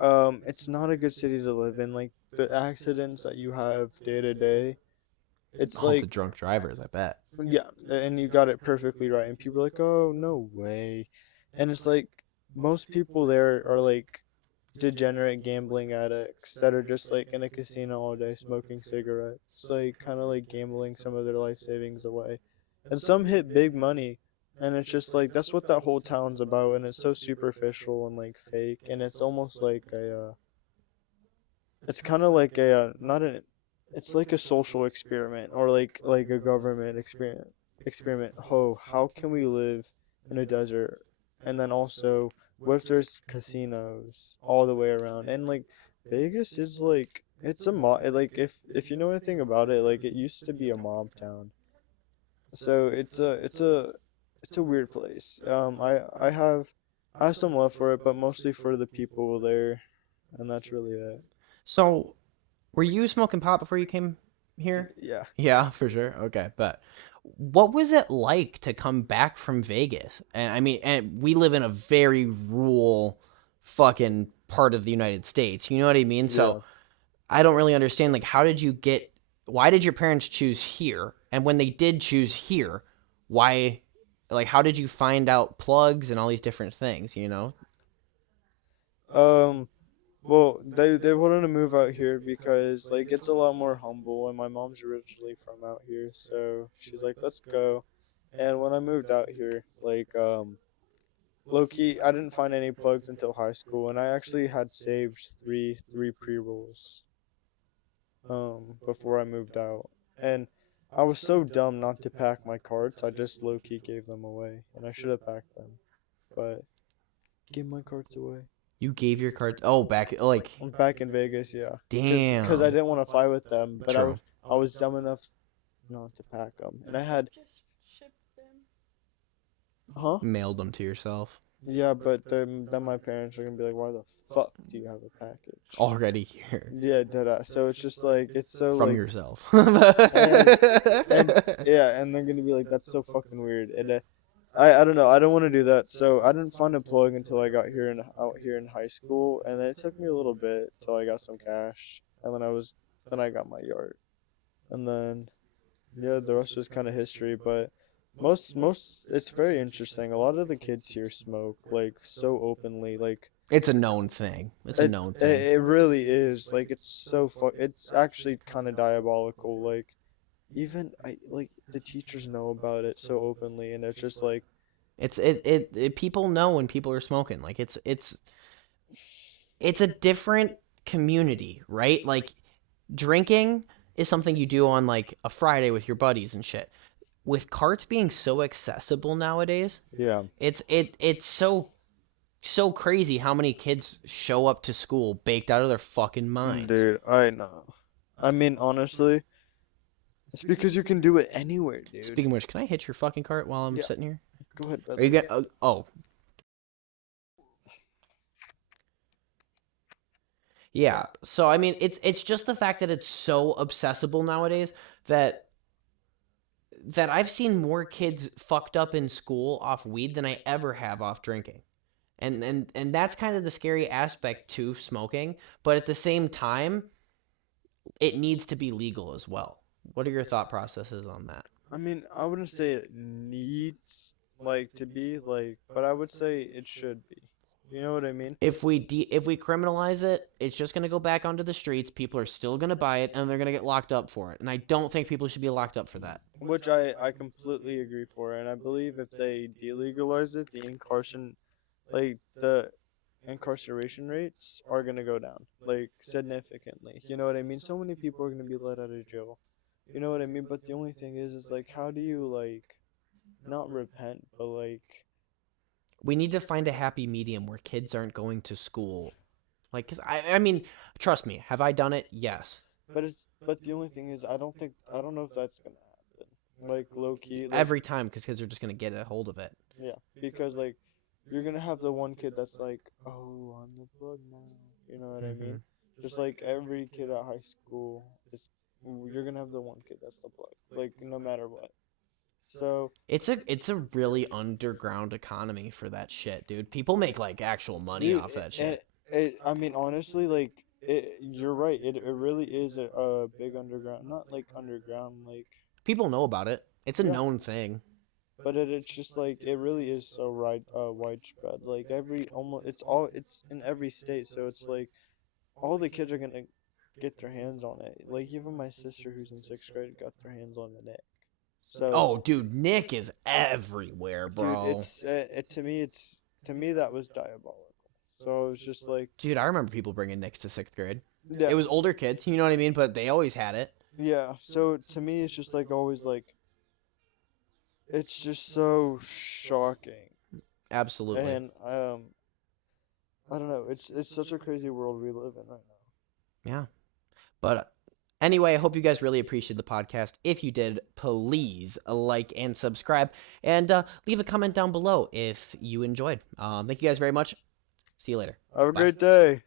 it's not a good city to live in. Like the accidents that you have day to day. It's All the like, drunk drivers, I bet. yeah, and you got it perfectly right. And people are like, "Oh, no way." And it's like most people there are like degenerate gambling addicts that are just like in a casino all day smoking cigarettes, like kind of like gambling some of their life savings away. And some hit big money, and it's just like that's what that whole town's about, and it's so superficial and like fake, and it's almost like a it's kind of like a not an it's like a social experiment, or like a government experiment. Oh, how can we live in a desert, and then also what if there's casinos all the way around, and like Vegas is like it's a mob, like if you know anything about it, like it used to be a mob town. So it's a weird place. I have some love for it, but mostly for the people there, and that's really it. So, were you smoking pot before you came here? Yeah. Yeah, for sure. Okay, but what was it like to come back from Vegas? And I mean, and we live in a very rural fucking part of the United States. You know what I mean? So Yeah. I don't really understand. Like, how did you get? Why did your parents choose here? And when they did choose here, why? Like, how did you find out plugs and all these different things? You know? Um. Well, they wanted to move out here because like it's a lot more humble, and my mom's originally from out here, so she's like, "Let's go." And when I moved out here, like low key, I didn't find any plugs until high school, and I actually had saved three pre rolls before I moved out, and I was so dumb not to pack my carts. I just low key gave them away, and I should have packed them, but gave my carts away. You gave your card. Oh, back like. I'm back in Vegas, yeah, cause I Damn. didn't want to fight with them, but True. I was dumb enough not to pack them, and I had huh. Mailed them to yourself. Yeah, but then my parents are gonna be like, "Why the fuck do you have a package?" Already here. Yeah, dead. So it's just like it's so From like, yourself. and yeah, and they're gonna be like, "That's so fucking weird." And I don't know. I don't want to do that. So I didn't find a plug until I got here in out here in high school, and then it took me a little bit till I got some cash, and then I got my yard, and then yeah, the rest was kind of history. But most it's very interesting. A lot of the kids here smoke like so openly, like It's a known thing. It's a known thing. it really is. Like it's so it's actually kind of diabolical. Like even I like the teachers know about it so openly, and it's just like People know when people are smoking. Like it's a different community, right? Like drinking is something you do on like a Friday with your buddies and shit. With carts being so accessible nowadays, yeah, it's so crazy how many kids show up to school baked out of their fucking minds. dude. I know. I mean, honestly, it's because you can do it anywhere, dude. Speaking of which, can I hit your fucking cart while I'm Yeah, sitting here? go ahead, Are you brother. gonna? Oh, yeah. So I mean, it's just the fact that it's so accessible nowadays that I've seen more kids fucked up in school off weed than I ever have off drinking. And that's kind of the scary aspect to smoking, but at the same time, it needs to be legal as well. What are your thought processes on that? I mean, I wouldn't say it needs like to be like, but I would say it should be. You know what I mean? If we criminalize it, it's just going to go back onto the streets. People are still going to buy it and they're going to get locked up for it. And I don't think people should be locked up for that. Which I completely agree for, and I believe if they delegalize it, the incarceration rates are gonna go down like significantly. You know what I mean? So many people are gonna be let out of jail. You know what I mean? But the only thing is like, how do you like not repent, but like, We need to find a happy medium where kids aren't going to school. Like, cause I mean, trust me, have I done it? Yes. but the only thing is, I don't know if that's gonna happen. Like low key, like Every time, because kids are just going to get a hold of it. yeah, because like you're gonna have the one kid that's like, oh, I'm the plug now. You know what I Mm-hmm. mean? Just like every kid at high school is, you're gonna have the one kid that's the plug. Like no matter what. So It's a really underground economy for that shit, dude. People make like actual money dude, off that shit. I mean honestly, like you're right. It really is a big underground, not like underground, like People know about it. It's a yeah. known thing. But it's just like it really is so widespread. Like it's in every state, so it's like all the kids are gonna get their hands on it. Like even my sister who's in sixth grade got their hands on the Nick. So Oh, dude, Nick is everywhere, dude, bro. to me that was diabolical. So it was just like Dude, I remember people bringing Nicks to sixth grade. yeah, It was older kids, you know what I mean? But they always had it. yeah. So to me it's just like always like it's just so shocking. Absolutely. And I don't know. It's such a crazy world we live in right now. Yeah. But anyway, I hope you guys really appreciated the podcast. If you did, please like and subscribe and leave a comment down below if you enjoyed. Thank you guys very much. See you later. Have a Bye. great day.